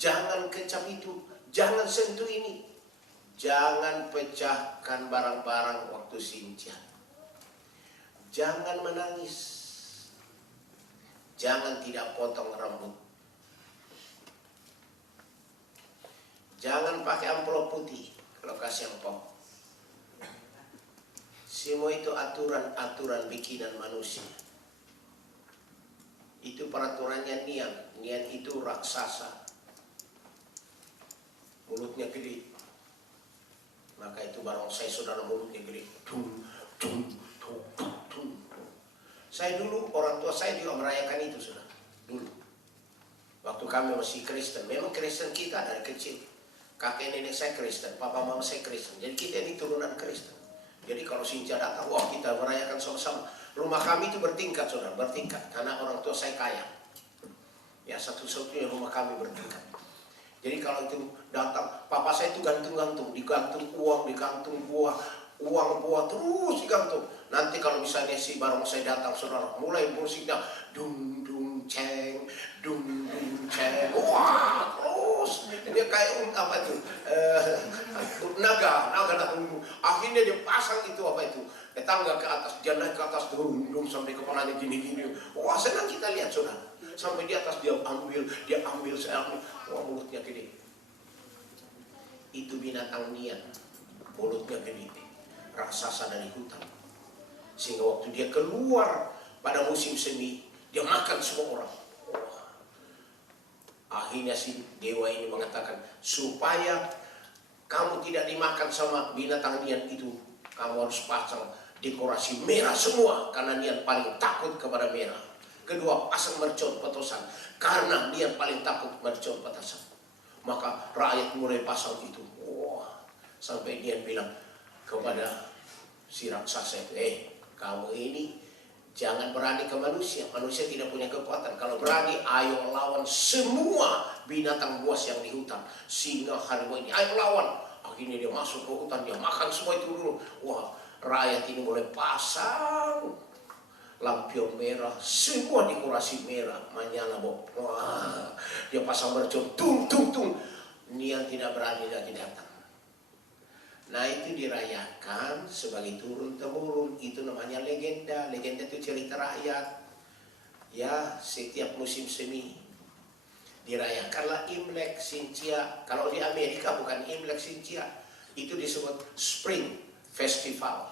jangan kecap itu, jangan sentuh ini. Jangan pecahkan barang-barang waktu sincian. Jangan menangis. Jangan tidak potong rambut. Jangan pakai amplop putih kalau kasih amplop. Semua itu aturan-aturan bikinan manusia. Itu peraturannya Nian. Nian itu raksasa. Mulutnya gede. Maka itu barongsai saudara mulutnya gede. Saya dulu, orang tua saya juga merayakan itu saudara. Dulu. Waktu kami masih Kristen. Memang Kristen kita dari kecil. Kakek nenek saya Kristen, papa mama saya Kristen. Jadi kita ini turunan Kristen. Jadi kalau Sinja datang, wah kita merayakan sama-sama. Rumah kami itu bertingkat saudara, bertingkat. Karena orang tua saya kaya. Ya satu-satunya rumah kami bertingkat. Jadi kalau itu datang, papa saya itu gantung-gantung. Digantung uang, digantung buah. Uang buah terus digantung. Nanti kalau misalnya si barongsai datang saudara, mulai musiknya dung dung ceng, dung dung ceng. Wah terus dia kayak apa itu naga datang. Akhirnya dia pasang itu apa itu tangga ke atas, dia naik ke atas dung dung sampai kepalanya gini-gini. Wah senang kita lihat saudara. Sampai di atas dia ambil, saya ambil. Wah mulutnya gede. Itu binatang Nian, mulutnya gede. Raksasa dari hutan. Sehingga waktu dia keluar pada musim semi, dia makan semua orang. Oh. Akhirnya si dewa ini mengatakan, supaya kamu tidak dimakan sama binatang Nian itu, kamu harus pasang dekorasi merah semua, karena Nian paling takut kepada merah. Kedua, pasang mercon petosan, karena Nian paling takut mercon petosan. Maka rakyat mulai pasang itu. Wah, sampai Nian bilang kepada si raksasa itu, kamu ini jangan berani ke manusia. Manusia tidak punya kekuatan. Kalau berani, ayo lawan semua binatang buas yang di hutan. Singa, harimau ini, ayo lawan. Akhirnya dia masuk ke hutan, dia makan semua itu dulu. Wah, rakyat ini mulai pasang lampion merah, semua dekorasi merah, menyala Bob. Wah, dia pasang mercon, tung tung tung. Nian tidak berani lagi datang. Nah itu dirayakan sebagai turun-temurun. Itu namanya legenda. Legenda itu cerita rakyat. Ya setiap musim semi dirayakanlah Imlek, Sintia. Kalau di Amerika bukan Imlek, Sintia. Itu disebut Spring Festival.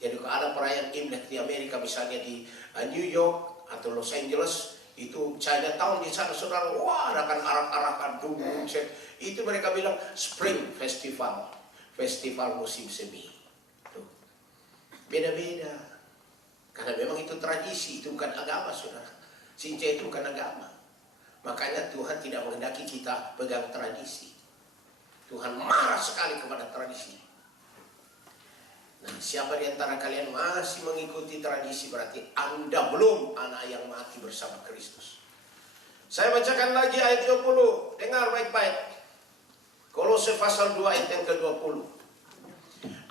Jadi kalau ada perayaan Imlek di Amerika, misalnya di New York atau Los Angeles, itu Chinatown di sana saudara, wah ada kan arak-arakan dungung. Itu mereka bilang Spring Festival. Festival musim semi. Beda-beda. Karena memang itu tradisi, itu bukan agama saudara. Sinja itu bukan agama. Makanya Tuhan tidak menghendaki kita pegang tradisi. Tuhan marah sekali kepada tradisi. Nah, siapa di antara kalian masih mengikuti tradisi, berarti Anda belum anak yang mati bersama Kristus. Saya bacakan lagi ayat 20. Dengar baik-baik. Kolose pasal 2 ayat yang ke-20.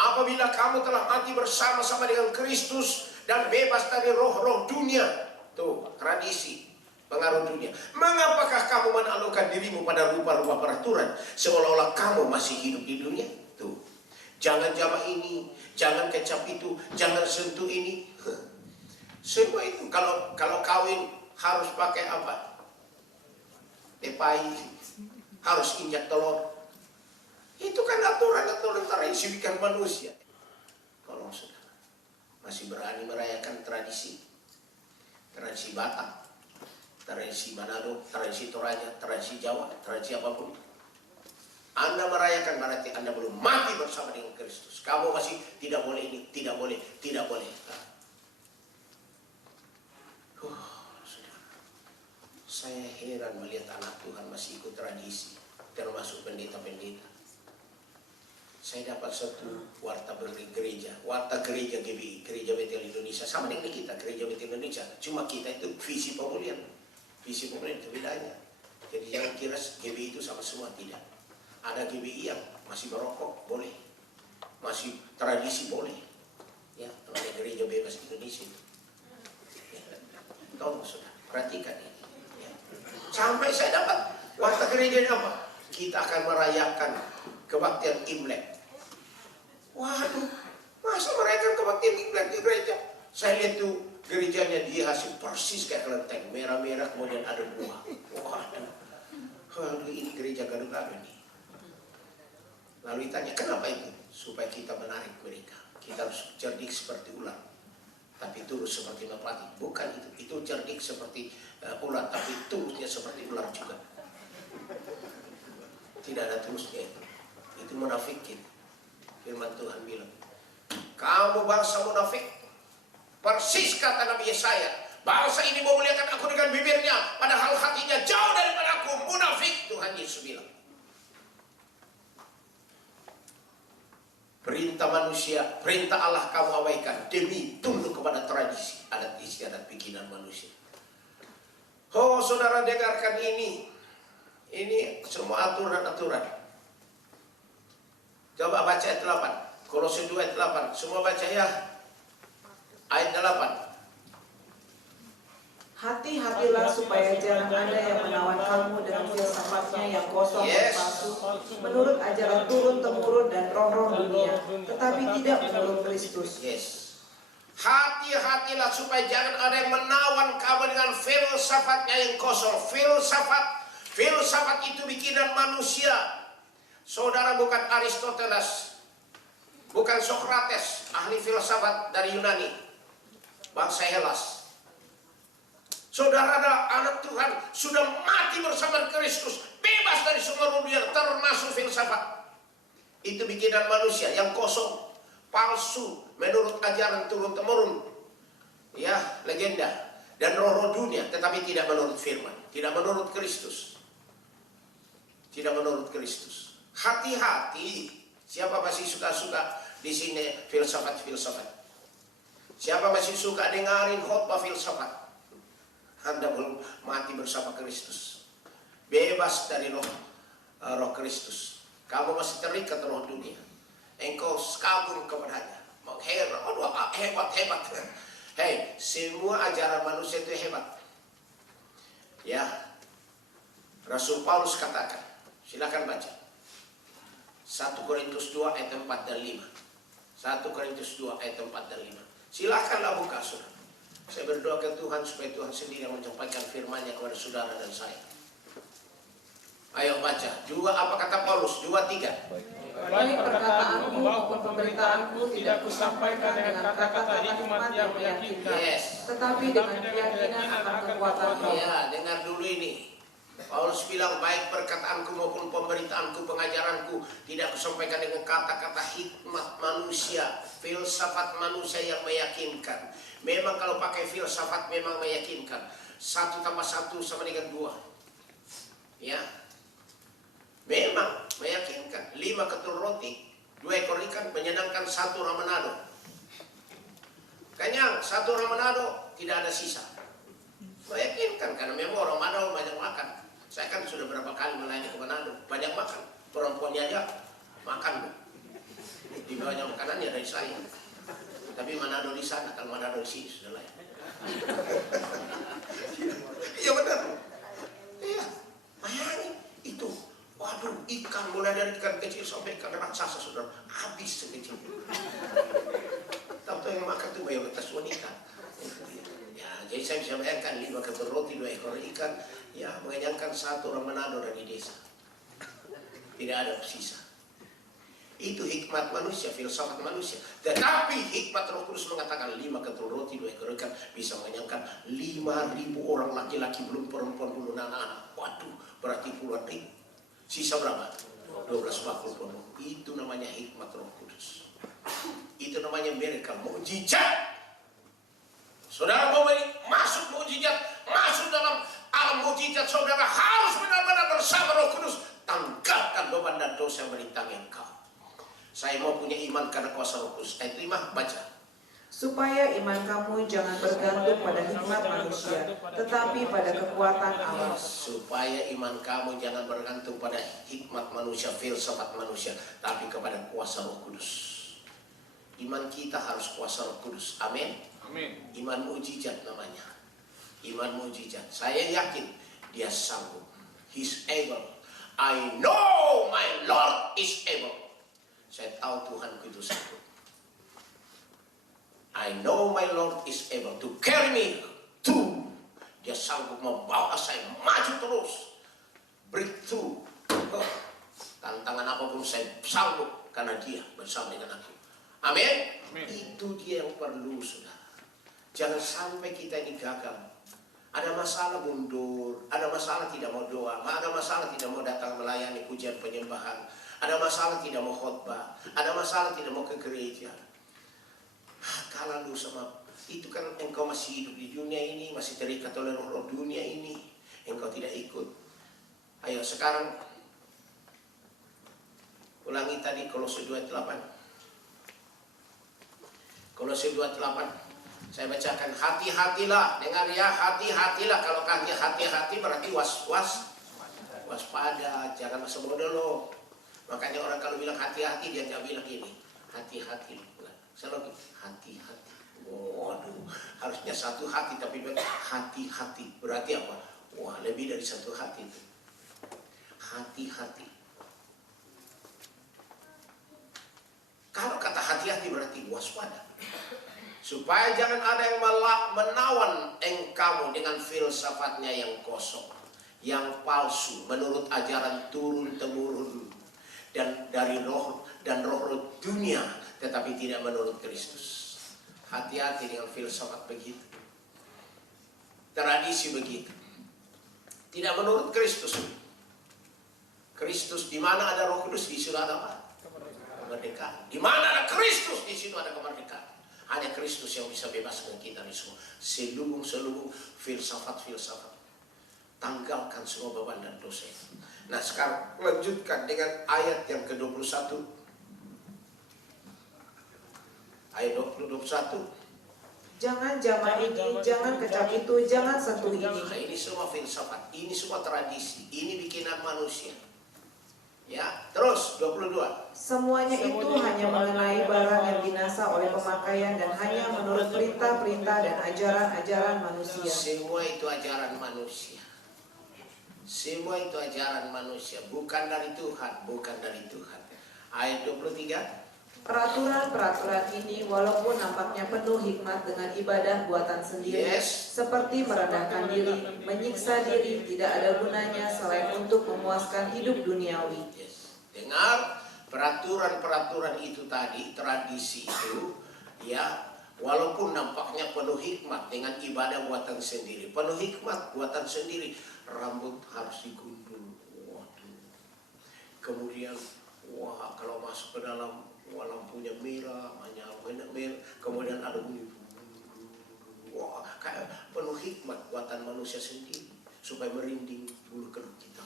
Apabila kamu telah mati bersama-sama dengan Kristus dan bebas dari roh-roh dunia. Tuh, tradisi, pengaruh dunia. Mengapakah kamu menaklukkan dirimu pada rupa-rupa peraturan seolah-olah kamu masih hidup di dunia? Tuh. Jangan jamah ini, jangan kecap itu, jangan sentuh ini. Semua itu kalau kawin harus pakai apa? Tepai, harus injak telur. Itu kan aturan-aturan tradisi bikin manusia. Kalau saudara masih berani merayakan tradisi Batak, tradisi Manado, tradisi Toraja, tradisi Jawa, tradisi apapun, Anda merayakan berarti Anda belum mati bersama dengan Kristus. Kamu masih tidak boleh ini, tidak boleh, tidak boleh. Saudara, saya heran melihat anak Tuhan masih ikut tradisi, termasuk pendeta-pendeta. Saya dapat satu warta gereja GBI, Gereja Betel Indonesia, sama dengan kita, Gereja Betel Indonesia. Cuma kita itu visi pemulihan itu bedanya. Jadi jangan kira GBI itu sama semua, tidak. Ada GBI yang masih merokok, boleh. Masih tradisi, boleh. Ya, namanya gereja bebas gerejanya apa? Kita akan merayakan kebaktian Imlek. Waduh, masa merayakan kebaktian Imlek di gereja? Saya lihat tuh gerejanya dia hasil persis kayak kelenteng, merah-merah kemudian ada buah. Waduh, ini gereja gado-gado nih. Lalu ditanya, kenapa itu? Supaya kita menarik mereka. Kita harus cerdik seperti ular, tapi turus seperti merpati. Bukan itu cerdik seperti ular, tapi turusnya seperti ular juga. Tidak ada tulusnya itu. Itu munafikin. Firman Tuhan bilang, kamu bangsa munafik. Persis kata Nabi Yesaya, bangsa ini memuliakan aku dengan bibirnya, padahal hatinya jauh daripada aku. Munafik, Tuhan Yesus bilang. Perintah manusia, perintah Allah kamu abaikan demi tunduk kepada tradisi, adat istiadat bikinan manusia. Oh, saudara dengarkan ini. Ini semua aturan-aturan. Coba baca ayat 8. Kolose 2 ayat 8. Semua baca ya. Ayat 8. Hati-hatilah supaya jangan ada yang menawan kamu dengan filsafatnya yang kosong dan palsu, menurut ajaran turun-temurun dan roh-roh dunia, tetapi tidak menurut Kristus. Yes. Hati-hatilah supaya jangan ada yang menawan kamu dengan filsafatnya yang kosong. Filsafat itu bikinan manusia. Saudara bukan Aristoteles, bukan Sokrates, ahli filsafat dari Yunani, bangsa Hellas. Saudara adalah anak Tuhan, sudah mati bersama Kristus, bebas dari semua dunia, termasuk filsafat. Itu bikinan manusia yang kosong, palsu, menurut ajaran turun-temurun, ya, legenda dan roh-roh dunia, tetapi tidak menurut firman, tidak menurut Kristus. Tidak menurut Kristus. Hati-hati. Siapa masih suka-suka di sini filsafat-filsafat? Siapa masih suka dengarin khotbah filsafat? Anda belum mati bersama Kristus. Bebas dari roh Kristus. Kamu masih terikat roh dunia. Engkau kagum kepadanya. Mengheran, hebat. Hei, semua ajaran manusia itu hebat. Ya, Rasul Paulus katakan, silakan baca 1 Korintus 2 ayat 4 dan 5. 1 Korintus 2 ayat 4 dan 5. Silakanlah buka, saudara. Saya berdoa ke Tuhan supaya Tuhan sendiri yang menyampaikan firman-Nya kepada saudara dan saya. Ayo baca. Apa kata Paulus? 2:3. Baik perkataanku maupun pemberitaanku tidak kusampaikan dengan kata-kata hikmat yang meyakinkan, tetapi dengan keyakinan akan kekuatan Roh. Ya, dengar dulu ini. Paulus bilang, baik perkataanku maupun pemberitaanku, pengajaranku tidak kusampaikan dengan kata-kata hikmat manusia, filsafat manusia yang meyakinkan. Memang kalau pakai filsafat memang meyakinkan. 1 tambah 1 sama dengan 2. Ya, memang meyakinkan. 5 ketul roti, 2 ekor ikan menyenangkan 1 orang Manado. Kenyang 1 orang Manado, tidak ada sisa. Meyakinkan karena memang orang Manado banyak makan. Saya kan sudah berapa kali melayani ke Manado, banyak makan. Perempuannya aja makan. Di bawahnya makanannya dari saya. Tapi Manado di sana, kalau Manado di sini sudah lain. Iya benar. Iya, bayangin itu. Waduh, ikan mulai dari ikan kecil sampai ikan raksasa, saudara, habis sekecil. Tahu yang makan tuh mayoritas wanita. Ya, jadi saya bisa bayangkan 5 ketul roti, 2 ekor ikan, ya mengenyangkan 1 orang Manado dari desa. Tidak ada sisa. Itu hikmat manusia, filsafat manusia. Tetapi hikmat Roh Kudus mengatakan 5 ketul roti, 2 ekor ikan bisa mengenyangkan 5.000 orang laki-laki, belum perempuan, belum anak-anak. Waduh, berarti puluhan ribu. Sisa berapa? 12 bakul penuh. Itu namanya hikmat Roh Kudus. Itu namanya miracle, mukjizat. Saudara mau masuk mukjizat, masuk dalam alam mukjizat, saudara harus benar-benar bersama Roh Kudus. Tanggalkan beban dan dosa yang merintangi engkau. Saya mau punya iman karena kuasa Roh Kudus. Ayat 5, baca. Supaya iman kamu jangan bergantung pada hikmat manusia, tetapi pada kekuatan Allah. Supaya iman kamu jangan bergantung pada hikmat manusia, filsafat manusia, tapi kepada kuasa Roh Kudus. Iman kita harus kuasa Roh Kudus. Amin. Amin. Iman mukjizat namanya. Iman mukjizat. Saya yakin dia sanggup. He's able. I know my Lord is able. Saya tahu Tuhanku itu sanggup. I know my Lord is able to carry me through. Dia sanggup membawa saya maju terus. Breakthrough. Tantangan apapun saya sanggup karena dia bersama dengan aku. Amin. Itu dia yang perlu, saudara. Jangan sampai kita ini gagal. Ada masalah mundur, ada masalah tidak mau doa, ada masalah tidak mau datang melayani pujian penyembahan, ada masalah tidak mau khotbah, ada masalah tidak mau ke gereja. Kalau lu sama itu kan engkau masih hidup di dunia ini, masih terikat oleh roh-roh dunia ini, engkau tidak ikut. Ayo sekarang ulangi tadi Kolose 2:8. Kolose 2:8. Saya bacakan, hati-hatilah, dengar ya, hati-hatilah. Kalau hati-hati berarti waspada, jangan masa bodoh lo. Makanya orang kalau bilang hati-hati, dia nggak bilang gini, hati-hati. Selalu hati-hati. Waduh, harusnya satu hati, tapi hati-hati. Berarti apa? Wah, lebih dari satu hati itu. Hati-hati. Kalau kata hati-hati berarti waspada. Supaya jangan ada yang menawan engkau dengan filsafatnya yang kosong, yang palsu, menurut ajaran turun-temurun dan dari roh dunia, tetapi tidak menurut Kristus. Hati-hati dengan filsafat begitu, tradisi begitu, tidak menurut Kristus. Kristus, di mana ada Roh Kudus, di situ ada apa? Kemerdekaan. Di mana ada Kristus, di situ ada kemerdekaan. Hanya Kristus yang bisa bebaskan kita di semua selubung filsafat. Tanggalkan semua beban dan dosa. Nah sekarang lanjutkan dengan ayat yang ke-21. Ayat 21. Jangan jamah ini, jangan kecap itu, jangan sentuh ini. Nah, ini semua filsafat, ini semua tradisi, ini bikinan manusia. Ya, terus 22. Semuanya itu hanya mengenai barang yang binasa oleh pemakaian dan hanya menurut perintah-perintah dan ajaran-ajaran manusia. Semua itu ajaran manusia. Semua itu ajaran manusia, bukan dari Tuhan, bukan dari Tuhan. Ayat 23. Peraturan-peraturan ini walaupun nampaknya penuh hikmat dengan ibadah buatan sendiri, seperti merendahkan diri, menyiksa diri, tidak ada gunanya selain untuk memuaskan hidup duniawi. Dengar, peraturan-peraturan itu tadi, tradisi itu, ya, walaupun nampaknya penuh hikmat dengan ibadah buatan sendiri, penuh hikmat buatan sendiri, rambut harus digundul, waduh, kemudian, wah, kalau masuk ke dalam lampunya merah, kemudian ada bunyi, wah, kayak penuh hikmat buatan manusia sendiri supaya merinding bulu kuduk kita.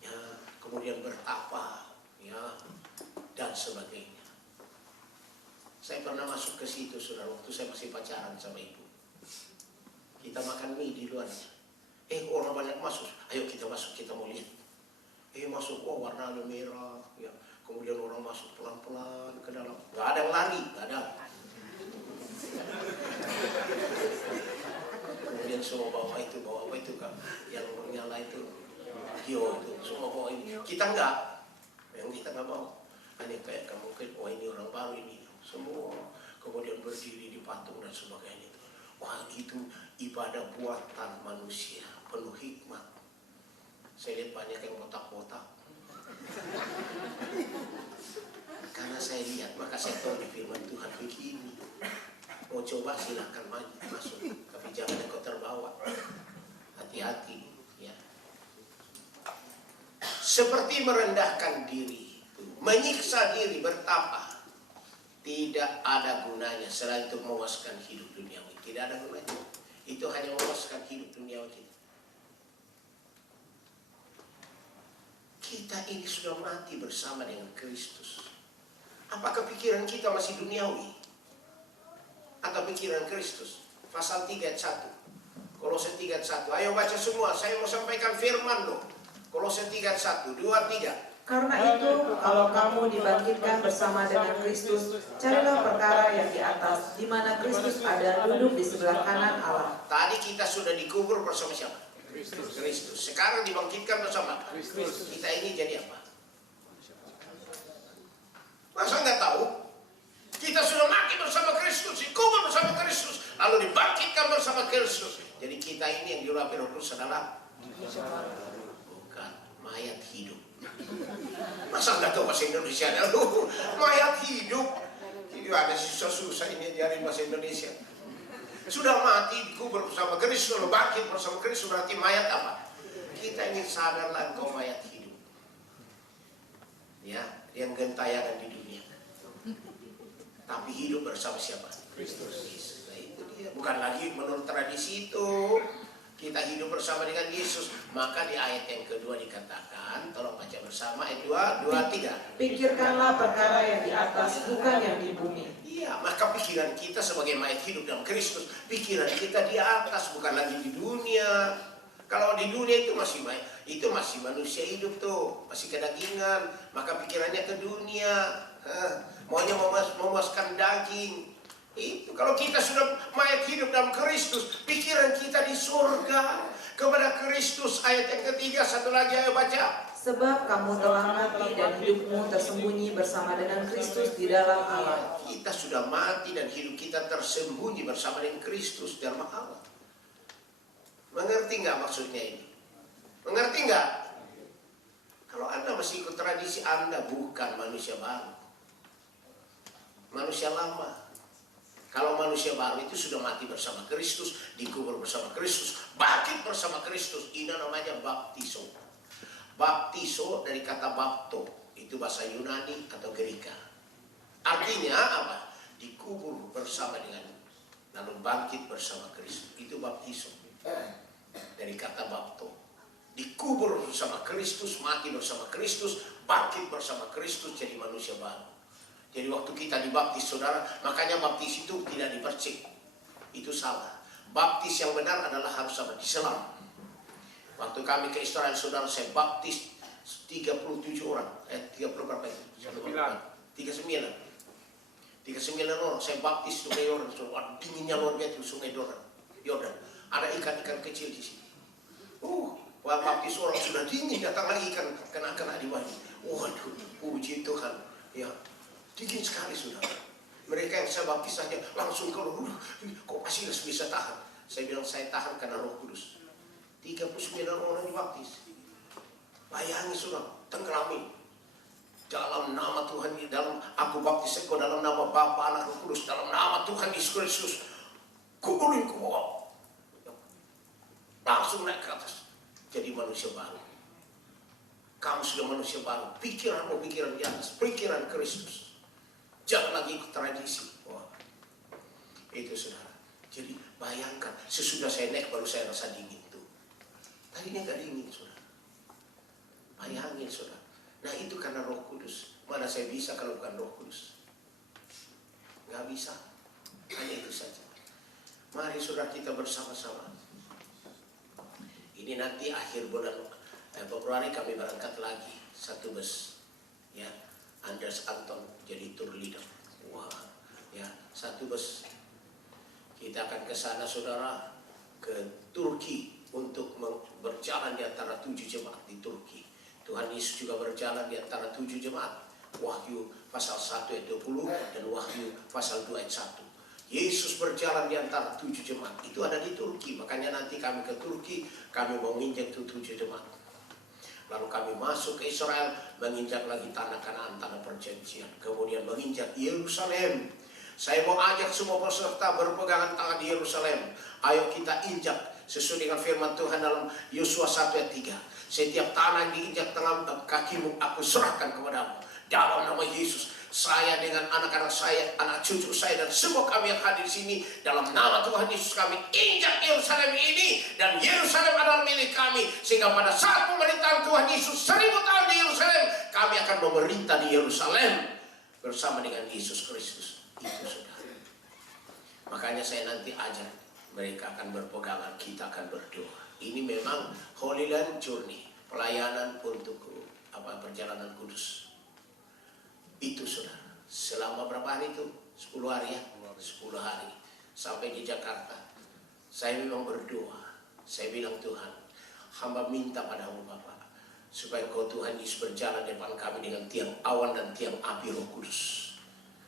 Ya, kemudian bertapa, ya, dan sebagainya. Saya pernah masuk ke situ, saudara, waktu saya masih pacaran sama ibu. Kita makan mie di luarnya. Orang banyak masuk, ayo kita masuk, kita mau lihat. Masuk, warnanya merah, ya. Kemudian orang masuk pelan-pelan ke dalam. Gak ada yang lari, gak ada. Kemudian semua bawa apa itu kan? Yang menyala itu, itu semua bawa ini. Kita enggak, yang kita enggak bawa. Hanya kayak kamu ini orang baru ini, semua. Kemudian berdiri di patung dan sebagainya. Wah, itu ibadah buatan manusia, penuh hikmat. Saya lihat banyak yang botak-botak. Karena saya lihat, maka saya tahu di firman Tuhan begini. Mau coba silakan masuk, tapi jangan engkau terbawa. Hati-hati, ya. Seperti merendahkan diri, menyiksa diri, bertapa, tidak ada gunanya selain untuk memuaskan hidup duniawi. Tidak ada gunanya. Itu hanya memuaskan hidup duniawi kita. Kita ini sudah mati bersama dengan Kristus. Apakah pikiran kita masih duniawi? Atau pikiran Kristus? Pasal 3 ayat 1. Kolose 3 ayat 1. Ayo baca semua, saya mau sampaikan firman loh. Kolose 3 ayat 1, 2, 3. Karena itu, kalau kamu dibangkitkan bersama dengan Kristus, carilah perkara yang di atas, di mana Kristus ada duduk di sebelah kanan Allah. Tadi kita sudah dikubur bersama siapa? Kristus. Sekarang dibangkitkan bersama Kristus. Kita ini jadi apa? Masa nggak tahu? Kita sudah mati bersama Kristus, dikubur bersama Kristus, lalu dibangkitkan bersama Kristus. Jadi kita ini yang diurapi Roh Kudus adalah bukan mayat hidup. Masa nggak tahu bahasa Indonesia? Lalu mayat hidup. Ini ada susah-susah ini ajarin bahasa Indonesia. Sudah mati dikubur bersama Kristus, lalu bangkit bersama Kristus, berarti mayat apa? Kita ini sadarlah kau mayat hidup. Ya, yang gentayangan di dunia. Tapi hidup bersama siapa? Kristus. Nah, itu dia. Bukan lagi menurut tradisi itu. Kita hidup bersama dengan Yesus. Maka di ayat yang kedua dikatakan, tolong baca bersama ayat 2, 3. Pikirkanlah perkara yang di atas, bukan yang di bumi. Iya, maka pikiran kita sebagai mayat hidup dalam Kristus, pikiran kita di atas, bukan lagi di dunia. Kalau di dunia itu masih manusia hidup tuh, masih kedagingan, maka pikirannya ke dunia, maunya memuaskan daging. Itu kalau kita sudah mayat hidup dalam Kristus, pikiran kita di surga kepada Kristus. Ayat yang ketiga, satu lagi ayo baca. Sebab kamu telah mati dan hidupmu tersembunyi bersama dengan Kristus di dalam Allah. Kita sudah mati dan hidup kita tersembunyi bersama dengan Kristus di dalam Allah. Mengerti nggak maksudnya ini? Mengerti nggak? Kalau Anda masih ikut tradisi, Anda bukan manusia baru, manusia lama. Kalau manusia baru itu sudah mati bersama Kristus, dikubur bersama Kristus, bangkit bersama Kristus. Ini namanya baptiso. Baptiso dari kata bapto, itu bahasa Yunani atau Greka. Artinya apa? Dikubur bersama dengan, lalu bangkit bersama Kristus. Itu baptiso. Dari kata bapto. Dikubur bersama Kristus, mati bersama Kristus, bangkit bersama Kristus, jadi manusia baru. Jadi waktu kita dibaptis, saudara, makanya baptis itu tidak dipercik. Itu salah. Baptis yang benar adalah harus sama diselam. Waktu kami ke Israel, saudara, saya baptis 37 orang. 30 berapa itu? 39 orang. Saya baptis Sungai Yordan. Dinginnya luar biasa Sungai Yordan. Ada ikan-ikan kecil di sini. Baptis orang sudah dingin, datang lagi ikan kena di bawah. Waduh, puji Tuhan. Ya. Dingin sekali sudah. Mereka yang saya baptis saja langsung keluar. Kok masih bisa tahan? Saya bilang saya tahan karena Roh Kudus. 39 orang dibaptis. Bayangin sudah, tenggelami. Dalam nama Tuhan, dalam aku baptis engkau dalam nama Bapa, Anak, Roh Kudus, dalam nama Tuhan Yesus Kristus. Kukulin ke bawah. Langsung naik ke atas. Jadi manusia baru. Kamu sudah manusia baru. Pikiranmu pikiran di atas. Pikiran Kristus. Jangan lagi ikut tradisi. Wah, itu saudara. Jadi bayangkan, sesudah saya naik baru saya rasa dingin tuh. Tadinya nggak dingin, saudara. Bayangin, saudara. Nah itu karena Roh Kudus. Mana saya bisa kalau bukan Roh Kudus? Nggak bisa. Hanya itu saja. Mari saudara kita bersama-sama. Ini nanti akhir bulan Februari kami berangkat lagi satu bus. Ya. Anders Anton jadi tour leader. Wah, ya, satu bus. Kita akan ke sana, saudara, ke Turki untuk berjalan di antara 7 jemaat di Turki. Tuhan Yesus juga berjalan di antara 7 jemaat. Wahyu pasal 1 ayat 20 dan Wahyu pasal 2 ayat 1. Yesus berjalan di antara 7 jemaat. Itu ada di Turki. Makanya nanti kami ke Turki, kami mau menginjak 7 jemaat. Lalu kami masuk ke Israel, menginjak lagi tanah Kanaan, tanah perjanjian. Kemudian menginjak Yerusalem. Saya mau ajak semua peserta berpegangan tangan di Yerusalem. Ayo kita injak sesuai dengan firman Tuhan dalam Yosua 1 ayat 3. Setiap tanah yang diinjak tangan kakimu, aku serahkan kepadamu. Dalam nama Yesus, saya dengan anak-anak saya, anak cucu saya, dan semua kami yang hadir di sini, dalam nama Tuhan Yesus kami injak Yerusalem ini, dan Yerusalem adalah milik kami, sehingga pada saat pemerintahan Tuhan Yesus 1000 tahun di Yerusalem, kami akan memerintah di Yerusalem bersama dengan Yesus Kristus. Itu saudara. Makanya saya nanti ajar mereka akan berpegangan, kita akan berdoa. Ini memang Holy Land Journey, pelayanan untuk perjalanan kudus. Itu saudara, selama berapa hari itu? 10 hari ya? 10 hari sampai di Jakarta. Saya memang berdoa. Saya bilang, Tuhan, hamba minta padamu Bapa, supaya Kau Tuhan Yesus berjalan depan kami dengan tiang awan dan tiang api Roh Kudus.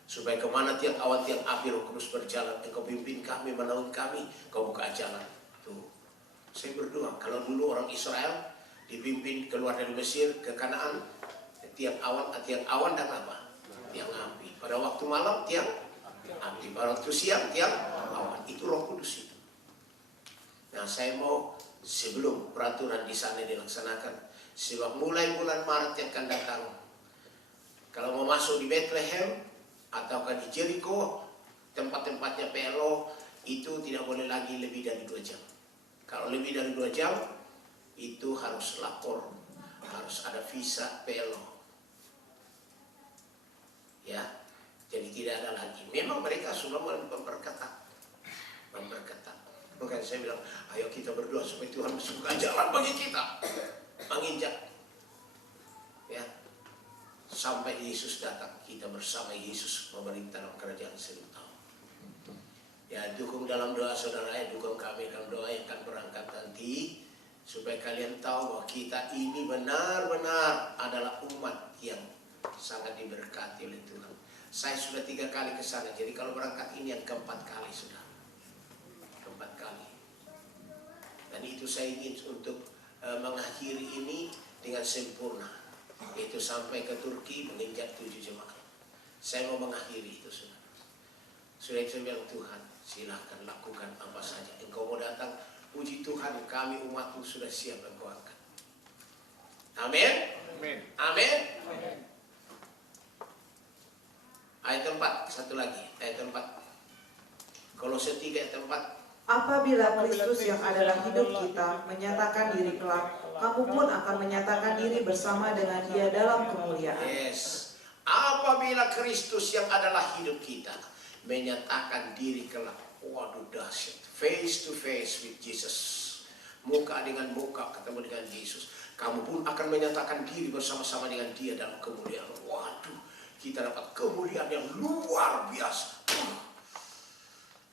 Supaya kemana tiang awan, tiang api Roh Kudus berjalan, Engkau pimpin kami, menaungi kami, Kau buka jalan. Tuh, saya berdoa, kalau dulu orang Israel dipimpin keluar dari Mesir ke Kanaan, tiang awan dan apa? Tiang api. Pada waktu malam tiang api, pada waktu siang tiang awan. Itu Roh Kudus itu. Nah, saya mau sebelum peraturan di sana dilaksanakan, sebab mulai bulan Maret yang akan datang, kalau mau masuk di Bethlehem ataukah di Jericho, tempat-tempatnya PLO, itu tidak boleh lagi lebih dari 2 jam. Kalau lebih dari 2 jam, itu harus lapor, harus ada visa PLO. Ya, jadi tidak ada lagi. Memang mereka sudah memperketat. Makanya saya bilang, ayo kita berdoa supaya Tuhan buka jalan bagi kita, menginjak. Ya, sampai Yesus datang, kita bersama Yesus memerintah dalam kerajaan 1000 tahun. Ya, dukung dalam doa saudara, dukung kami dalam doa yang akan berangkat nanti, supaya kalian tahu bahwa kita ini benar-benar adalah umat yang sangat diberkati oleh Tuhan. Saya sudah 3 kali ke sana, jadi kalau berangkat ini yang keempat kali sudah. Keempat kali. Dan itu saya ingin untuk mengakhiri ini dengan sempurna, yaitu sampai ke Turki menginjak 7 jemaat. Saya mau mengakhiri itu sudah. Sudah saya bilang, Tuhan silahkan lakukan apa saja. Engkau mau datang, puji Tuhan, kami umatmu sudah siap Engkau angkat. Amin. Amin. Amin. Ayat 4, satu lagi, ayat 4. Kolose 3 ayat 4. Apabila Kristus yang adalah hidup kita menyatakan diri kelak, kamu pun akan menyatakan diri bersama dengan Dia dalam kemuliaan. Yes. Apabila Kristus yang adalah hidup kita menyatakan diri kelak, waduh dahsyat, face to face with Jesus, muka dengan muka ketemu dengan Yesus, kamu pun akan menyatakan diri bersama-sama dengan Dia dalam kemuliaan. Waduh, kita dapat kemuliaan yang luar biasa.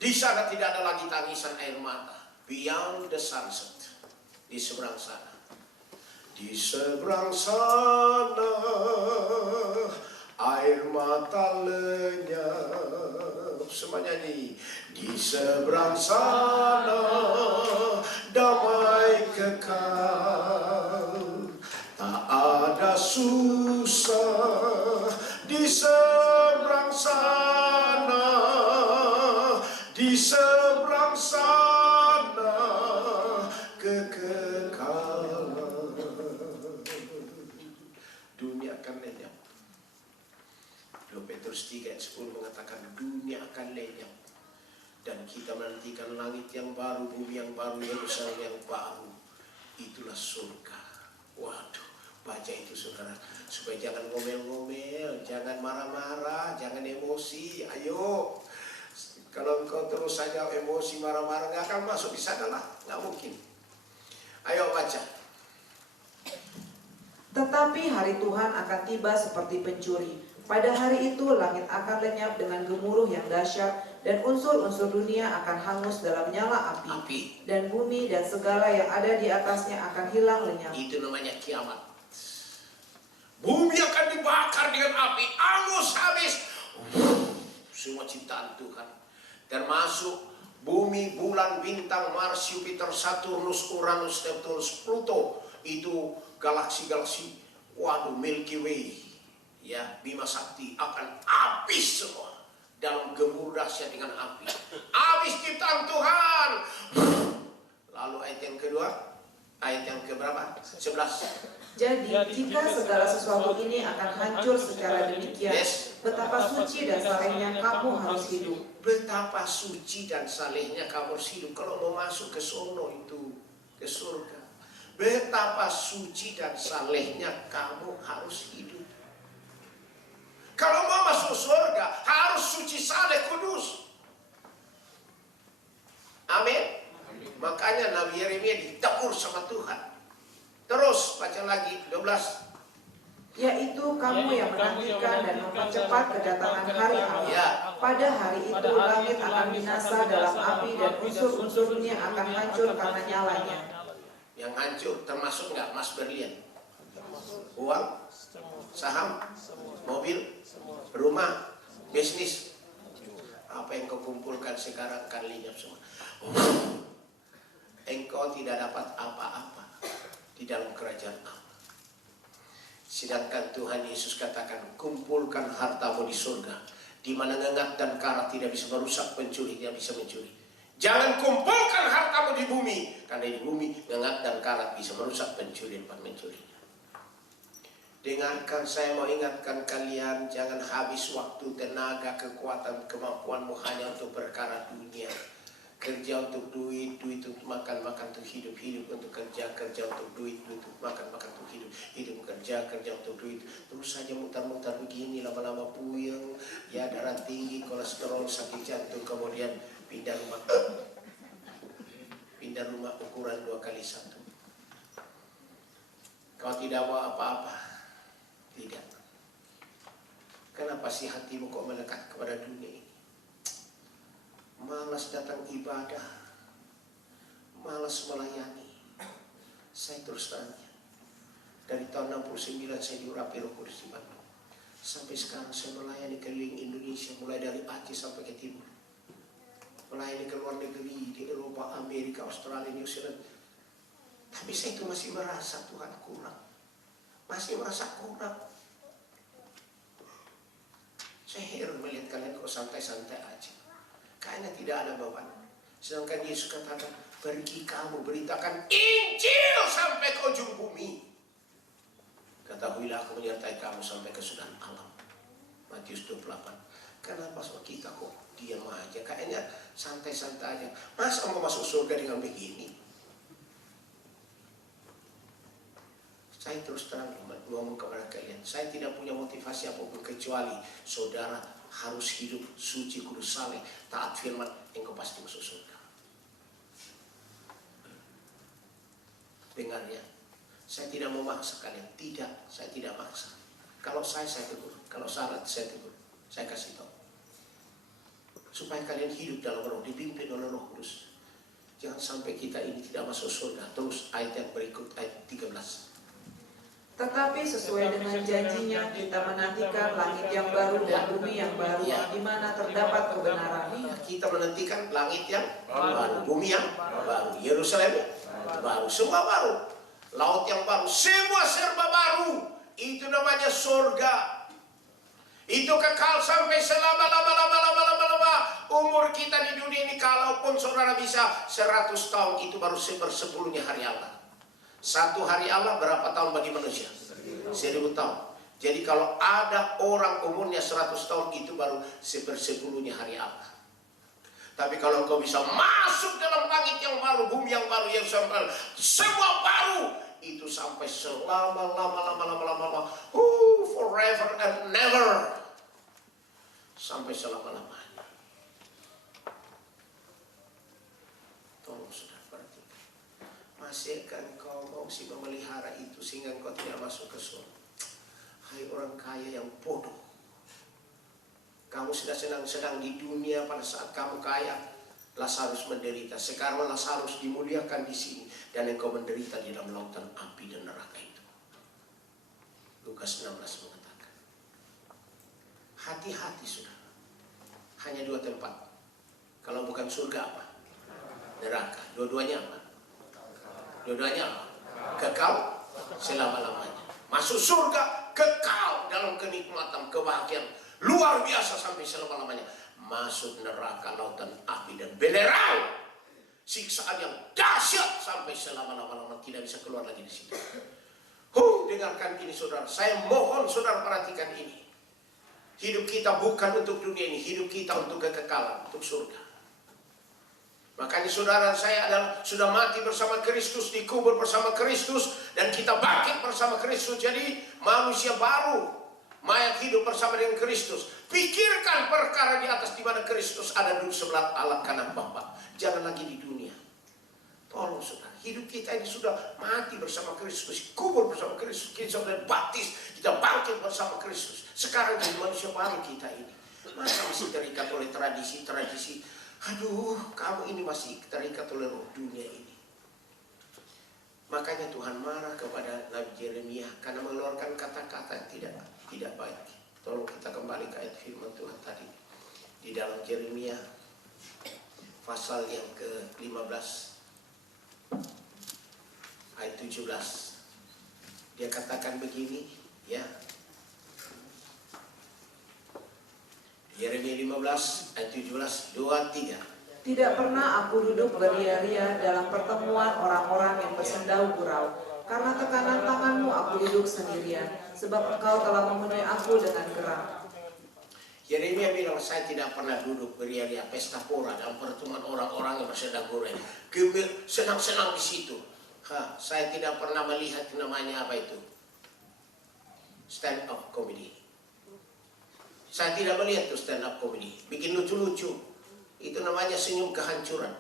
Di sana tidak ada lagi tangisan air mata. Beyond the sunset, di seberang sana. Di seberang sana air mata lenyap. Semua nyanyi. Di seberang sana damai kekal. Tak ada susah di seberang sana. Di seberang sana kekekalan. Dunia akan lenyap. 2 Petrus 3 ayat 10 mengatakan dunia akan lenyap, dan kita menantikan langit yang baru, bumi yang baru, Yerusalem yang baru. Itulah surga. Waduh, baca itu saudara, supaya jangan ngomel-ngomel, jangan marah-marah, jangan emosi. Ayo, kalau engkau terus saja emosi, marah-marah, nggak akan masuk di sana lah, nggak mungkin. Ayo baca. Tetapi hari Tuhan akan tiba seperti pencuri. Pada hari itu langit akan lenyap dengan gemuruh yang dahsyat, dan unsur-unsur dunia akan hangus dalam nyala api. Dan bumi dan segala yang ada di atasnya akan hilang lenyap. Itu namanya kiamat. Bumi akan dibakar dengan api, hangus habis. Semua ciptaan Tuhan, termasuk bumi, bulan, bintang, Mars, Jupiter, Saturnus, Uranus, Neptunus, Pluto, itu galaksi-galaksi, waduh, Milky Way, ya, Bima Sakti akan habis semua dalam gemuruh dahsyat dengan api. Habis ciptaan Tuhan. Lalu ayat yang kedua, ayat yang keberapa? 11. Jadi jika segala sesuatu ini akan hancur secara demikian, betapa suci dan salehnya kamu harus hidup. Betapa suci dan salehnya kamu harus hidup. Kalau mau masuk ke sono itu, ke surga, betapa suci dan salehnya kamu harus hidup. Kalau mau masuk surga, harus suci, saleh, kudus. Amin. Makanya Nabi Yeremia ditegur sama Tuhan. Terus baca lagi 12. Yaitu kamu yang menantikan dan mempercepat kedatangan hari Allah. Ya. Pada hari itu langit akan binasa dalam api, dan unsur-unsur dunia akan hancur karena nyalanya. Yang hancur termasuk nggak emas berlian? Uang, saham, mobil, rumah, bisnis. Apa yang kau kumpulkan sekarang akan lenyap semua. Engkau tidak dapat apa-apa di dalam kerajaan Allah. Sedangkan Tuhan Yesus katakan, kumpulkan hartamu di surga, di mana ngengat dan karat tidak bisa merusak, pencuri tidak bisa mencuri. Jangan kumpulkan hartamu di bumi, karena di bumi ngengat dan karat bisa merusak, pencuri dapat mencurinya. Dengarkan, saya mau ingatkan kalian, jangan habis waktu, tenaga, kekuatan, kemampuanmu hanya untuk perkara dunia. Kerja untuk duit, duit untuk makan, makan untuk hidup, hidup untuk kerja, kerja untuk duit, duit untuk makan, makan untuk hidup, hidup kerja, kerja untuk duit. Terus saja mutar-mutar begini, lama-lama puyeng, ya darah tinggi, kolesterol, sakit jantung, kemudian pindah rumah. Pindah rumah ukuran 2x1. Kau tidak mau apa-apa? Tidak. Kenapa sih hatimu kok melekat kepada dunia ini? Malas datang ibadah, malas melayani. Saya terus tanya, dari tahun 69 saya diurapi Roh Kudus di Bandung. Sampai sekarang saya melayani keliling Indonesia, mulai dari Aceh sampai ke timur. Melayani ke luar negeri, di Eropa, Amerika, Australia, New Zealand. Tapi saya itu masih merasa Tuhan kurang. Masih merasa kurang. Saya heran melihat kalian kok santai-santai aja. Kayaknya tidak ada beban. Sedangkan Yesus katakan, pergi kamu beritakan Injil sampai ke ujung bumi. Ketahuilah aku menyertai kamu sampai ke sudahan alam. Matius 28. Kenapa sama kita kok diam aja? Kayaknya santai-santai aja. Masa mau masuk surga dengan begini? Saya terus terang ngomong kepada kalian, saya tidak punya motivasi apapun kecuali saudara harus hidup suci, kudus, saleh, taat firman, engkau pasti masuk surga. Dengar ya, saya tidak mau maksa kalian, tidak, saya tidak maksa. Kalau saya tegur, kalau salah saya tegur, saya kasih tahu. Supaya kalian hidup dalam roh, dipimpin oleh Roh Kudus. Jangan sampai kita ini tidak masuk surga. Terus ayat yang berikut, ayat 13. Tetapi sesuai dengan janjinya, kita menantikan langit yang baru dan bumi yang baru, di mana terdapat kebenaran. Kita menantikan langit yang baru, bumi yang baru, Yerusalem baru, semua baru, laut yang baru, semua serba baru. Itu namanya surga. Itu kekal sampai selama-lama umur kita di dunia ini. Kalaupun saudara bisa 100 tahun, itu baru 1/10 hari Allah. Satu hari Allah berapa tahun bagi manusia? 1000 tahun. Jadi kalau ada orang umurnya 100 tahun, itu baru 1/10 hari Allah. Tapi kalau engkau bisa masuk dalam langit yang baru, bumi yang baru, yang baru, semua baru, itu sampai selama-lama, forever and never, sampai selama-lamanya. Tolong saudara perhatikan. Masihkah engkau mau sih memelihara itu sehingga engkau tidak masuk ke surga? Hai orang kaya yang bodoh. Kamu sudah senang-senang di dunia pada saat kamu kaya. Lazarus menderita. Sekarang Lazarus dimuliakan di sini dan engkau menderita di dalam lautan api dan neraka itu. Lukas 16 mengatakan. Hati-hati saudara. Hanya 2 tempat. Kalau bukan surga apa? Neraka. Dua-duanya apa? Dua-duanya apa? Kekal selama-lamanya. Masuk surga, kekal dalam kenikmatan, kebahagiaan luar biasa sampai selama-lamanya. Masuk neraka, lautan api dan belerang, siksaan yang dahsyat sampai selama-lama, tidak bisa keluar lagi di situ. Dengarkan ini saudara, saya mohon saudara perhatikan ini. Hidup kita bukan untuk dunia ini, hidup kita untuk kekekalan, untuk surga. Makanya saudara saya adalah sudah mati bersama Kristus, dikubur bersama Kristus, dan kita bangkit bersama Kristus. Jadi manusia baru, mayat hidup bersama dengan Kristus. Pikirkan perkara di atas, di mana Kristus ada duduk sebelah Allah kanan Bapa. Jangan lagi di dunia. Tolong saudara, hidup kita ini sudah mati bersama Kristus, kubur bersama Kristus, kita sudah baptis, kita bangkit bersama Kristus. Sekarang jadi manusia baru kita ini. Masa masih terikat oleh tradisi? Aduh, kamu ini masih terikat oleh roh dunia ini. Makanya Tuhan marah kepada Nabi Yeremia karena mengeluarkan kata-kata yang tidak baik. Tolong kita kembali ke ayat firman Tuhan tadi di dalam Yeremia pasal yang ke-15 ayat 17. Dia katakan begini, ya. Yeremia 15 ayat 17, 2-3. Tidak pernah aku duduk beria-ria dalam pertemuan orang-orang yang bersendau gurau. Karena tekanan tanganmu aku duduk sendirian, sebab engkau telah memenuhi aku dengan geram. Yeremia bilang, saya tidak pernah duduk beria-ria pesta pora dalam pertemuan orang-orang yang bersendau gurau. Senang-senang di situ. Saya tidak pernah melihat namanya apa itu, stand up comedy. Saya tidak melihat tuh stand up comedy, bikin lucu-lucu. Itu namanya senyum kehancuran.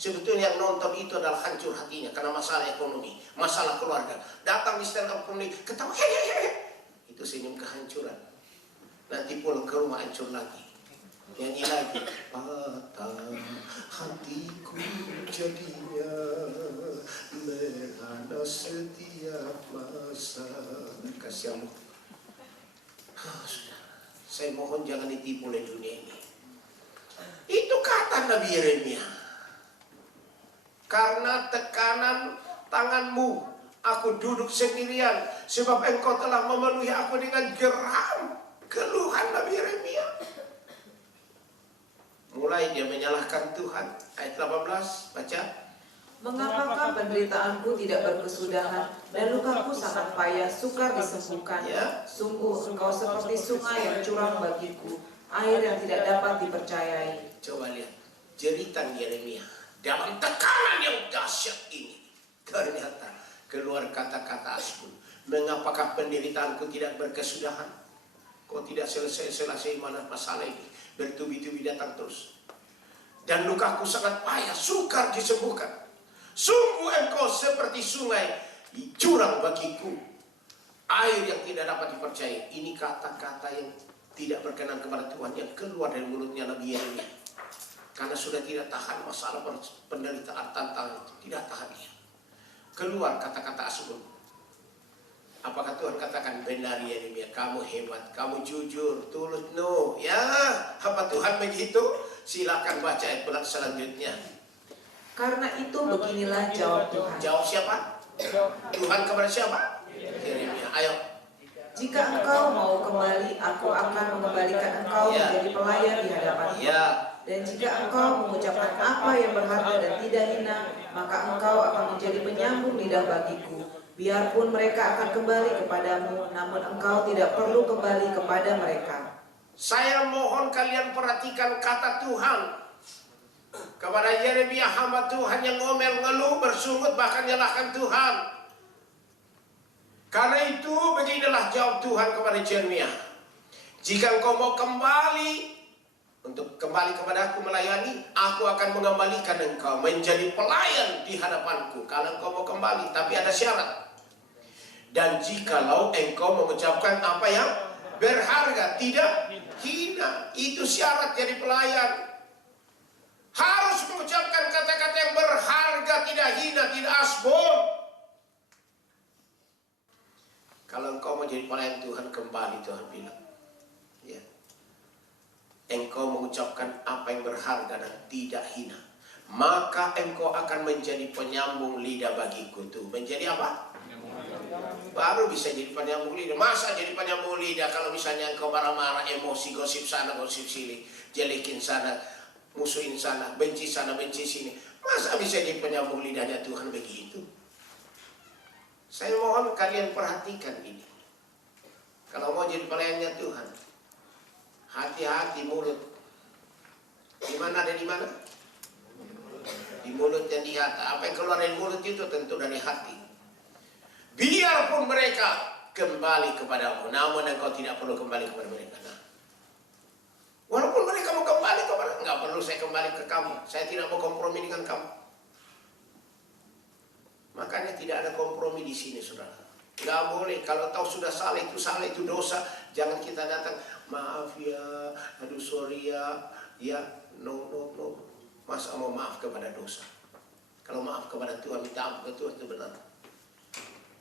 Sebetulnya yang nonton itu adalah hancur hatinya karena masalah ekonomi, masalah keluarga. Datang di stand up comedy, ketawa, itu senyum kehancuran. Nanti pulang ke rumah hancur lagi. Nyanyi lagi, patah hatiku jadinya merana setiap masa. Kasihan. Saya mohon jangan ditipu oleh dunia ini. Itu kata Nabi Yeremia. Karena tekanan tanganmu, aku duduk sendirian, sebab engkau telah memenuhi aku dengan geram. Keluhan Nabi Yeremia. Mulai dia menyalahkan Tuhan. Ayat 18, baca. Mengapakah penderitaanku tidak berkesudahan dan lukaku sangat payah sukar disembuhkan? Ya. Sungguh engkau seperti sungai yang curang bagiku, air yang tidak dapat dipercayai. Coba lihat jeritan Yeremia dalam tekanan yang dahsyat ini. Ternyata keluar kata-kata asbun. Mengapakah penderitaanku tidak berkesudahan? Kau tidak selesai mana masalah ini? Bertubi-tubi datang terus. Dan lukaku sangat payah, sukar disembuhkan. Sungguh engkau seperti sungai curang bagiku, air yang tidak dapat dipercayai. Ini kata-kata yang tidak berkenan kepada Tuhan yang keluar dari mulutnya Nabi Yeremia. Karena sudah tidak tahan masalah penderitaan, tantangan itu. Tidak tahan dia. Keluar kata-kata asbun. Apakah Tuhan katakan, benar Yeremia, kamu hebat, kamu jujur, tulus? No. Ya, apa Tuhan begitu? Silakan baca ayat selanjutnya. Karena itu beginilah jawab Tuhan. Jawab siapa? Tuhan kepada siapa? Yeremia. Ayo. Jika engkau mau kembali, aku akan mengembalikan engkau menjadi pelayan di hadapanku. Ya. Dan jika engkau mengucapkan apa yang berharga dan tidak hina, maka engkau akan menjadi penyambung lidah bagiku. Biarpun mereka akan kembali kepadamu, namun engkau tidak perlu kembali kepada mereka. Saya mohon kalian perhatikan kata Tuhan kepada Yeremia, hamba Tuhan yang ngomel, ngeluh, bersungut, bahkan nyalahkan Tuhan. Karena itu beginilah jawab Tuhan kepada Yeremia. Jika engkau mau kembali untuk kembali kepada aku melayani, aku akan mengembalikan engkau menjadi pelayan di hadapanku. Kalau engkau mau kembali, tapi ada syarat. Dan jikalau engkau mengucapkan apa yang berharga, tidak hina, itu syarat jadi pelayan. Harus mengucapkan kata-kata yang berharga, tidak hina, tidak asbun. Kalau engkau mau jadi pelayan Tuhan, kembali, Tuhan bilang, ya, engkau mengucapkan apa yang berharga dan tidak hina, maka engkau akan menjadi penyambung lidah bagiku. Tuh, menjadi apa? Baru bisa jadi penyambung lidah. Masa jadi penyambung lidah kalau misalnya engkau marah-marah, emosi, gosip sana, gosip sini, jelekin sana, musuhin sana, benci sini. Masa bisa jadi penyambung lidahnya Tuhan begitu? Saya mohon kalian perhatikan ini. Kalau mau jadi pelayannya Tuhan, hati-hati mulut. Di mana ada di mana? Di mulut yang di hati. Apa yang keluar dari mulut itu tentu dari hati. Biarpun mereka kembali kepadamu, namun engkau tidak perlu kembali kepada mereka. Nah, walaupun mereka mau kembali kepada, enggak perlu saya kembali ke kamu. Saya tidak mau kompromi dengan kamu. Makanya tidak ada kompromi di sini, saudara. Enggak boleh. Kalau tahu sudah salah itu dosa. Jangan kita datang, maaf ya, aduh sorry ya, no. Masa mau maaf kepada dosa? Kalau maaf kepada Tuhan, minta ampun ke Tuhan itu benar.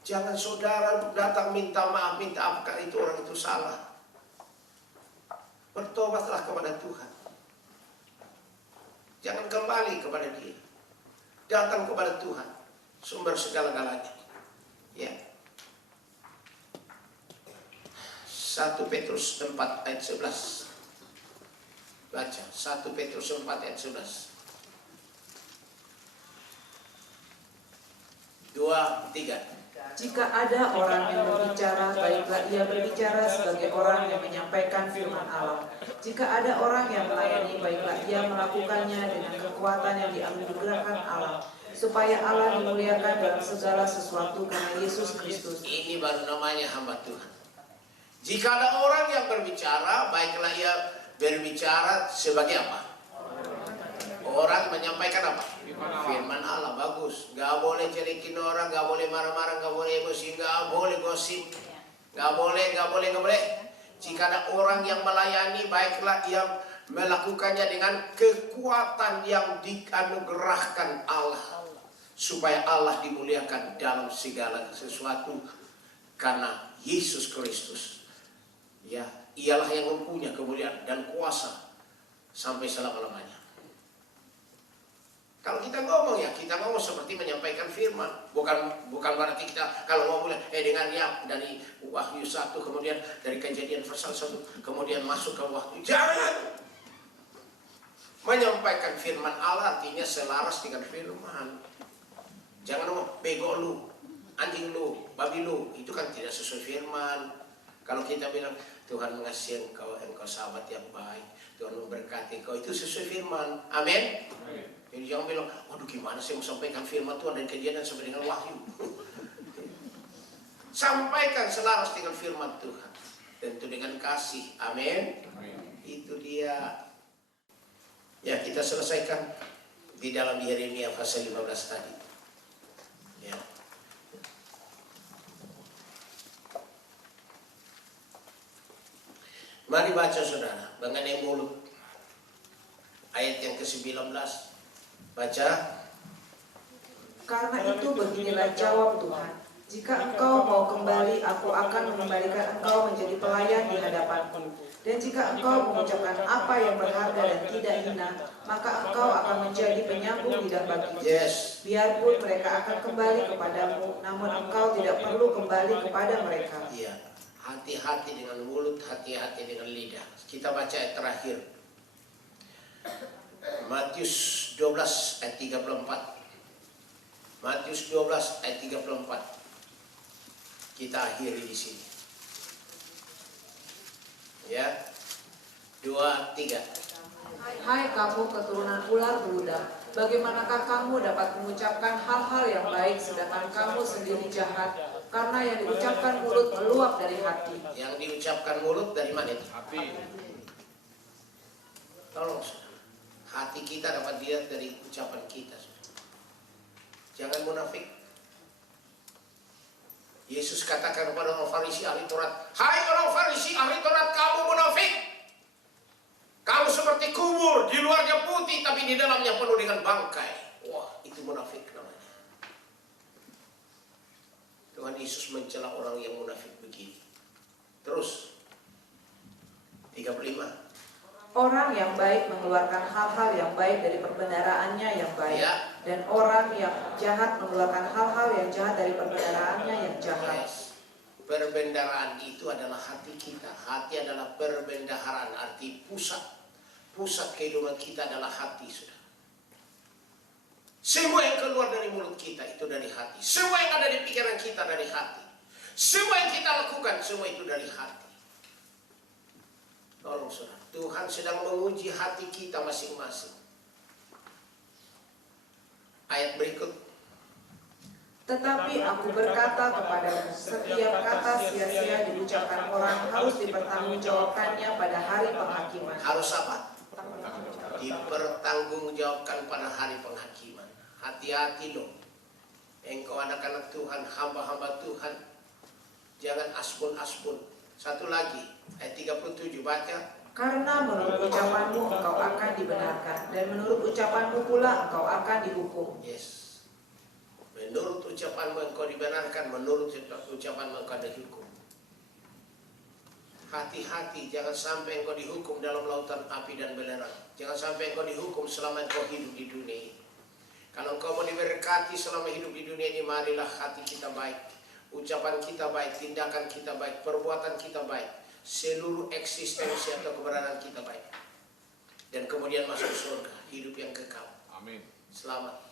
Jangan saudara datang minta maaf, minta ampun karena itu orang itu salah. Bertobatlah kepada Tuhan. Jangan kembali kepada dia. Datang kepada Tuhan, sumber segala-galanya. Ya. 1 Petrus 4 ayat 11. Baca 1 Petrus 4 ayat 11. 2, 3. Jika ada orang yang berbicara, baiklah ia berbicara sebagai orang yang menyampaikan firman Allah. Jika ada orang yang melayani, baiklah ia melakukannya dengan kekuatan yang dianugerahkan Allah, supaya Allah dimuliakan dalam segala sesuatu karena Yesus Kristus. Ini baru namanya hamba Tuhan. Jika ada orang yang berbicara, baiklah ia berbicara sebagai apa? Orang menyampaikan apa? Firman Allah. Bagus. Gak boleh cerikin orang, gak boleh marah-marah, gak boleh emosi, gak boleh gosip, gak boleh. Jika ada orang yang melayani, baiklah ia melakukannya dengan kekuatan yang dianugerahkan Allah, supaya Allah dimuliakan dalam segala sesuatu karena Yesus Kristus. Ya, ialah yang mempunyai kemuliaan dan kuasa sampai selama-lamanya. Kalau kita ngomong ya, kita ngomong seperti menyampaikan firman. Bukan berarti kita kalau ngomong dengan ya dari Wahyu 1, kemudian dari Kejadian pasal 1, kemudian masuk ke Wahyu. Jangan! Menyampaikan firman Allah artinya selaras dengan firman. Jangan ngomong, bego lu, anjing lu, babi lu. Itu kan tidak sesuai firman. Kalau kita bilang, Tuhan mengasihi engkau sahabat yang baik, Tuhan memberkati engkau, itu sesuai firman. Amin. Jadi jangan bilang, waduh gimana saya mau sampaikan firman Tuhan dari Kejadian sampai dengan Wahyu. Sampaikan selaras dengan firman Tuhan. Tentu dengan kasih. Amin. Itu dia. Ya, kita selesaikan di dalam Yeremia pasal 15 tadi. Ya. Mari baca saudara mengenai mulut. Ayat yang ke-19. Baca. Karena itu beginilah jawab Tuhan. Jika engkau mau kembali, aku akan mengembalikan engkau menjadi pelayan di hadapanku. Dan jika engkau mengucapkan apa yang berharga dan tidak hina, maka engkau akan menjadi penyambung lidah bagiku. Yes. Biarpun mereka akan kembali kepadamu, namun engkau tidak perlu kembali kepada mereka. Iya. Hati-hati dengan mulut, hati-hati dengan lidah. Kita baca ayat terakhir. Matius 12 ayat 34. Matius 12 ayat 34. Kita akhiri di sini. Ya. 2, 3. Hai kamu keturunan ular beludak, bagaimanakah kamu dapat mengucapkan hal-hal yang baik sedangkan kamu sendiri jahat? Karena yang diucapkan mulut meluap dari hati. Yang diucapkan mulut dari mana itu? Hati. Tolong, hati kita dapat dilihat dari ucapan kita. Jangan munafik. Yesus katakan kepada orang Farisi ahli Taurat, hai orang Farisi ahli Taurat, kamu munafik. Kamu seperti kubur, di luarnya putih tapi di dalamnya penuh dengan bangkai. Wah, itu munafik namanya. Tuhan Yesus mencela orang yang munafik begini. Terus 35. Orang yang baik mengeluarkan hal-hal yang baik dari perbendaaraannya yang baik, Ya. dan orang yang jahat mengeluarkan hal-hal yang jahat dari perbendaaraannya yang jahat. Yes. Perbendaharaan itu adalah hati kita. Hati adalah perbendaharaan, arti pusat. Pusat kehidupan kita adalah hati, sudah. Semua yang keluar dari mulut kita itu dari hati. Semua yang ada di pikiran kita dari hati. Semua yang kita lakukan, semua itu dari hati. Tolong saudara, Tuhan sedang menguji hati kita masing-masing. Ayat berikut. Tetapi aku berkata kepadamu, setiap kata sia-sia diucapkan orang harus dipertanggungjawabkannya pada hari penghakiman. Harus apa? Dipertanggungjawabkan pada hari penghakiman. Hati-hati dong. Engkau anak-anak Tuhan, hamba-hamba Tuhan. Jangan asbun-asbun. Satu lagi, ayat 37 baca. Karena menurut ucapanmu engkau akan dibenarkan, dan menurut ucapanmu pula engkau akan dihukum. Yes. Menurut ucapanmu engkau dibenarkan, menurut ucapanmu engkau dihukum. Hati-hati, jangan sampai engkau dihukum dalam lautan api dan belerang. Jangan sampai engkau dihukum selama engkau hidup di dunia ini. Kalau engkau mau diberkati selama hidup di dunia ini, marilah hati kita baik, ucapan kita baik, tindakan kita baik, perbuatan kita baik, seluruh eksistensi atau keberadaan kita baik. Dan kemudian masuk surga, hidup yang kekal. Amin. Selamat.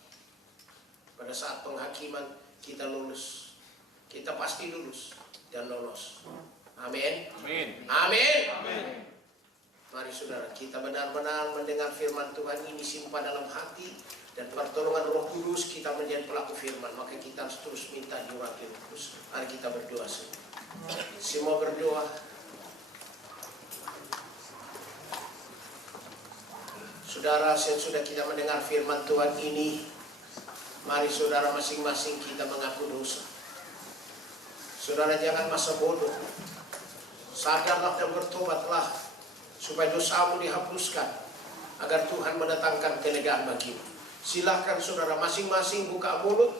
Pada saat penghakiman kita lulus, kita pasti lulus dan lolos. Amin. Amin. Amin. Amin. Mari saudara, kita benar-benar mendengar firman Tuhan ini, simpan dalam hati, dan pertolongan Roh Kudus kita menjadi pelaku firman. Maka kita harus terus minta diurapi Roh Kudus. Mari kita berdoa semua. Semua berdoa. Saudara, sesudah kita mendengar firman Tuhan ini, mari saudara masing-masing kita mengaku dosa. Saudara jangan masa bodoh. Sadarlah dan bertobatlah supaya dosamu dihapuskan, agar Tuhan mendatangkan kelegaan bagimu. Silahkan saudara masing-masing buka mulut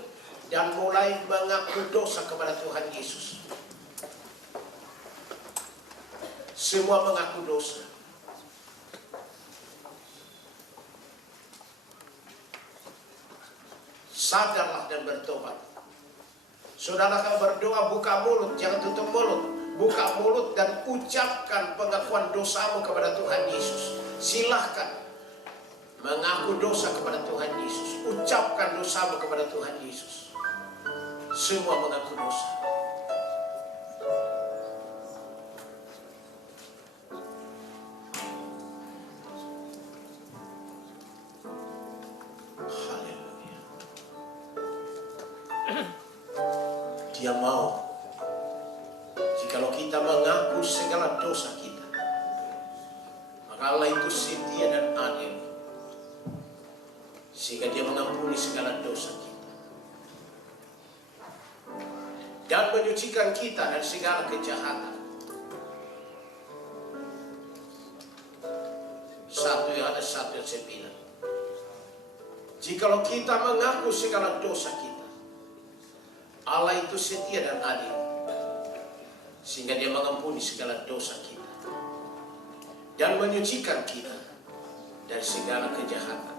dan mulai mengaku dosa kepada Tuhan Yesus. Semua mengaku dosa. Sadarlah dan bertobat. Saudara kalau berdoa, buka mulut, jangan tutup mulut. Buka mulut dan ucapkan pengakuan dosamu kepada Tuhan Yesus. Silahkan mengaku dosa kepada Tuhan Yesus. Ucapkan dosamu kepada Tuhan Yesus. Semua mengaku dosa. Haleluya. Dia mau, jikalau kita mengaku segala dosa kita, maka Allah itu setia dan adil, sehingga Dia mengampuni segala dosa kita dan menyucikan kita dari segala kejahatan. 1 Yohanes 1:9. Jikalau kita mengaku segala dosa kita, Allah itu setia dan adil, sehingga Dia mengampuni segala dosa kita dan menyucikan kita dari segala kejahatan.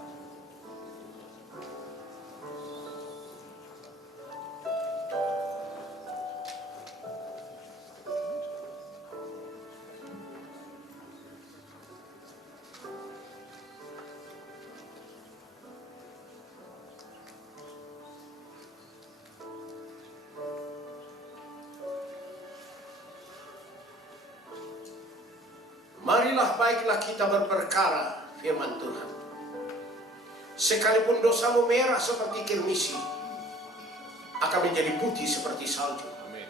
Marilah baiklah kita berperkara firman Tuhan. Sekalipun dosamu merah seperti kirmisi, akan menjadi putih seperti salju. Amin.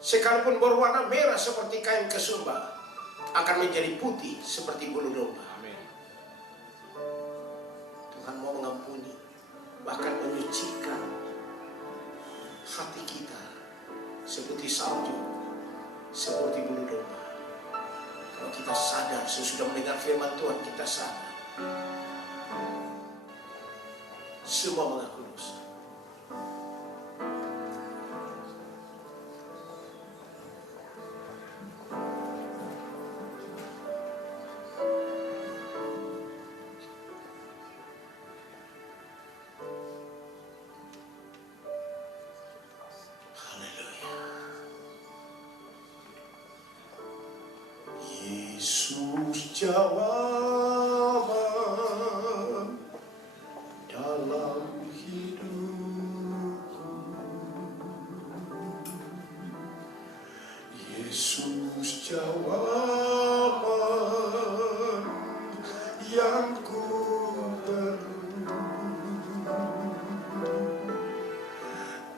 Sekalipun berwarna merah seperti kain kesumba, akan menjadi putih seperti bulu domba. Amin. Tuhan mau mengampuni, bahkan menyucikan hati kita seperti salju, seperti bulu domba. Kalau kita sadar, sesudah mendengar firman Tuhan, kita sadar. Semua mengaku dosa. Haleluya. Yesus jawaban dalam hidupku. Yesus jawaban yang ku perlu.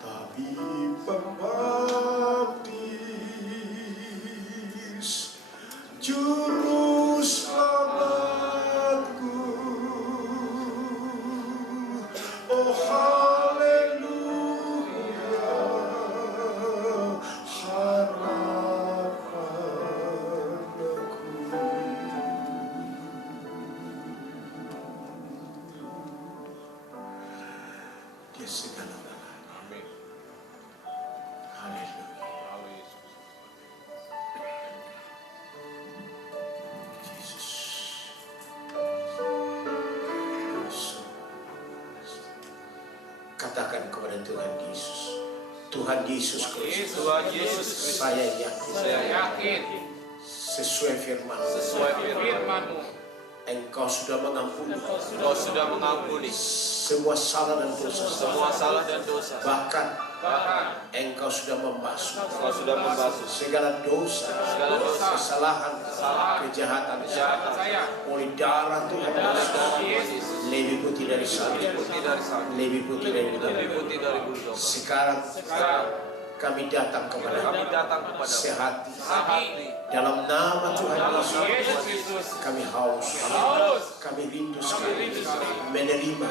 Tabib pembaptis, juru selamatku. Oh haleluya, harapanku. kepada Tuhan Yesus. Tuhan Yesus Kristus, Tuhan Yesus Kristus, saya yakin saya yakin sesuai firman, sesuai firman-Mu, Engkau sudah mengampuni Engkau sudah mengampuni semua salah dan dosa, semua salah dan dosa. bahkan Bahkan Engkau sudah membasuh Engkau sudah membasuh segala dosa, segala dosa, kesalahan, kejahatan kejahatan saya oleh darah Tuhan Yesus. Yesus. Lebih putih dari salju, Putih dari salju, lebih putih dari lebih udara. putih dari bulu. Sekarang Sekarang kami datang kepada kami datang kepada sehati sehati dalam nama Tuhan Yesus. Yesus Kristus. Kami haus, Haus kami rindu sekali menerima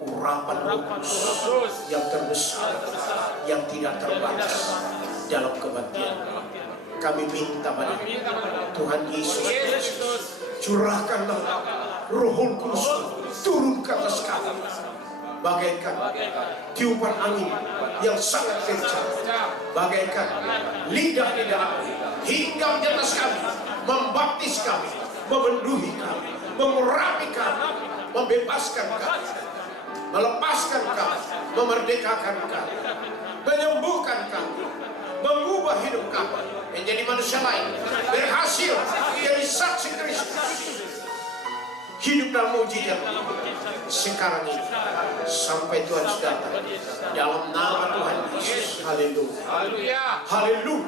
urapan Roh Kudus yang terbesar, yang tidak terbatas dalam kebaktian. Kami minta pada Tuhan Yesus, curahkanlah Roh Kudus turun ke atas kami bagaikan tiupan angin yang sangat kencang, bagaikan lidah-lidah api hinggap di atas kami, membaptis kami, memenuhi kami, mengurapi kami, membebaskan kami, melepaskan kami, memerdekakan kami, menyembuhkan kami, mengubah hidup kami menjadi manusia lain, berhasil menjadi saksi Kristus, hidup dalam mujizat sekarang ini sampai Tuhan sudah datang dalam nama Tuhan Yesus. Haleluya, haleluya,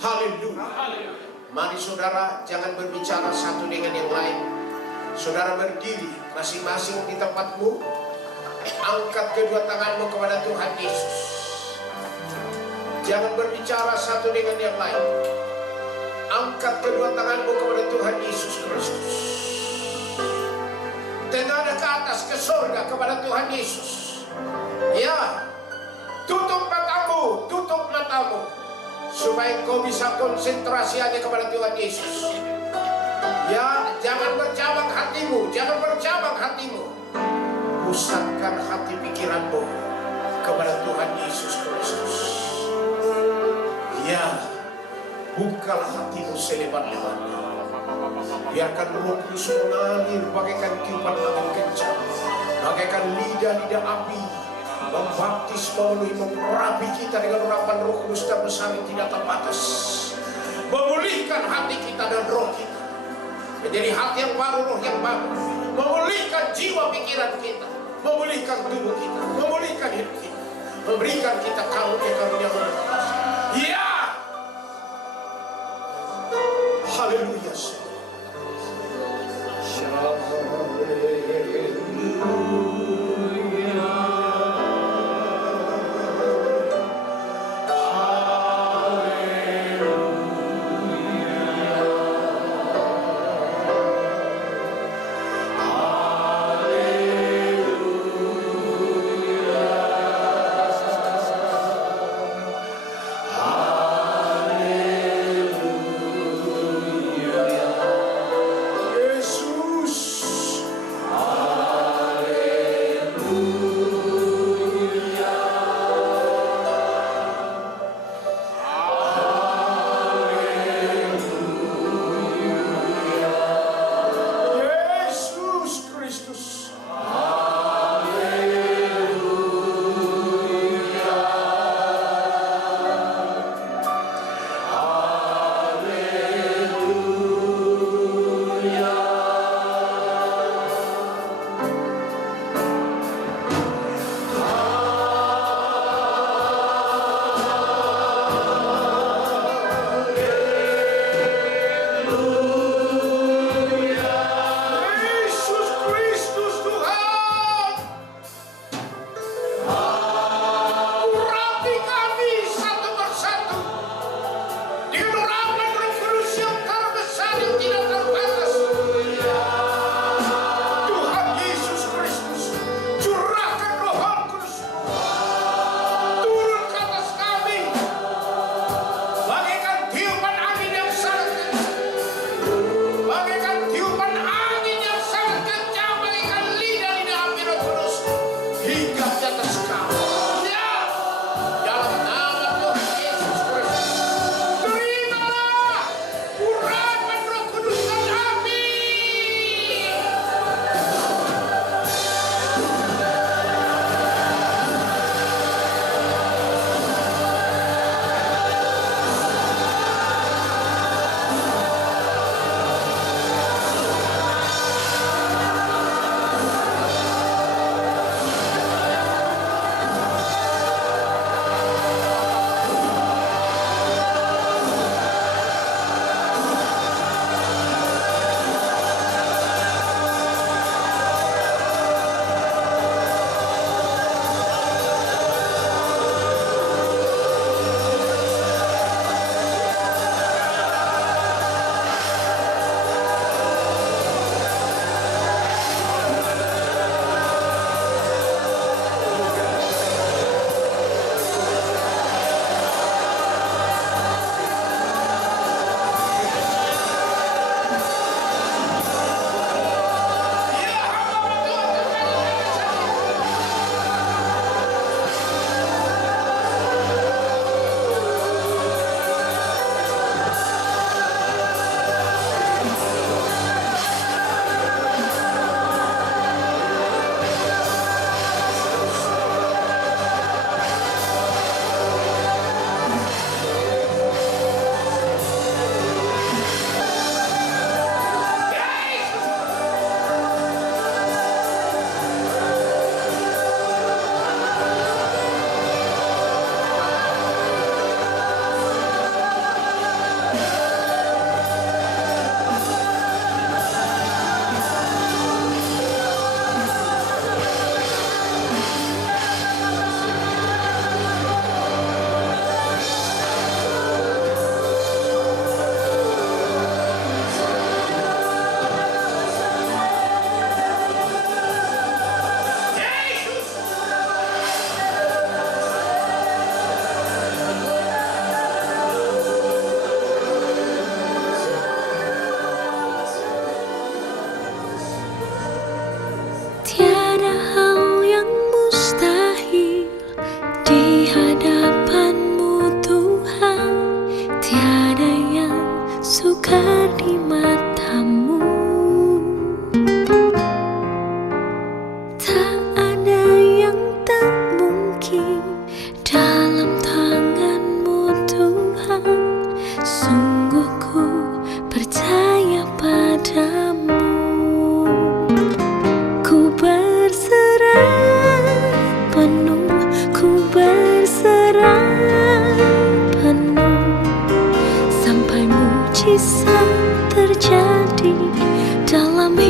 haleluya. Mari saudara, jangan berbicara satu dengan yang lain. Saudara berdiri masing-masing di tempatmu, angkat kedua tanganmu kepada Tuhan Yesus. Jangan berbicara satu dengan yang lain. Angkat kedua tanganmu kepada Tuhan Yesus Kristus. Tenada ke atas, ke surga kepada Tuhan Yesus. Ya, tutup matamu, supaya kau bisa konsentrasi hanya kepada Tuhan Yesus. Ya, jangan bercabang hatimu, pusatkan hati pikiranmu kepada Tuhan Yesus Kristus. Ya, bukalah hatimu selebar-lebarnya. Biarkan Roh Kudus mengalir bagaikan tiupan angin kencang, bagaikan lidah-lidah api, membaptis, memenuhi, mengurapi kita dengan urapan Roh Kudus terbesar yang tidak terbatas, memulihkan hati kita dan roh kita menjadi hati yang baru, roh yang baru, memulihkan jiwa pikiran kita, memulihkan tubuh kita, memulihkan hidup kita, memberikan kita karunia-karunia yang ya. Haleluya. Haleluya.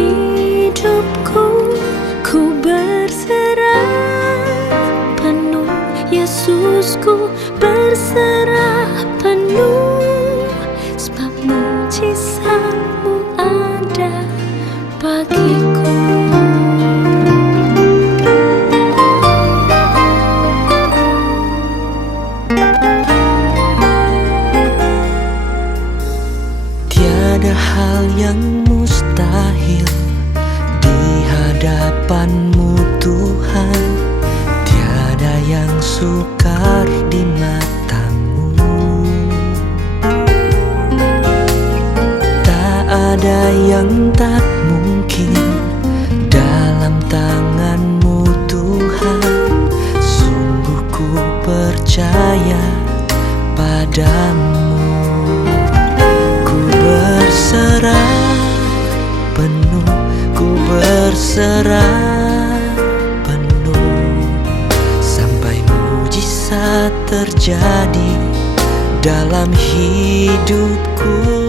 hidupku, ku berserah penuh. Yesusku berserah penuh, sebab mujizat-Mu ada bagiku. Tiada hal yang mustahil di hadapan-Mu Tuhan, tiada yang sukar di mata-Mu. Tak ada yang tak mungkin dalam tangan-Mu Tuhan. Sungguh ku percaya padamu. Ku berserah penuh, ku berserah penuh, sampai mujizat terjadi dalam hidupku.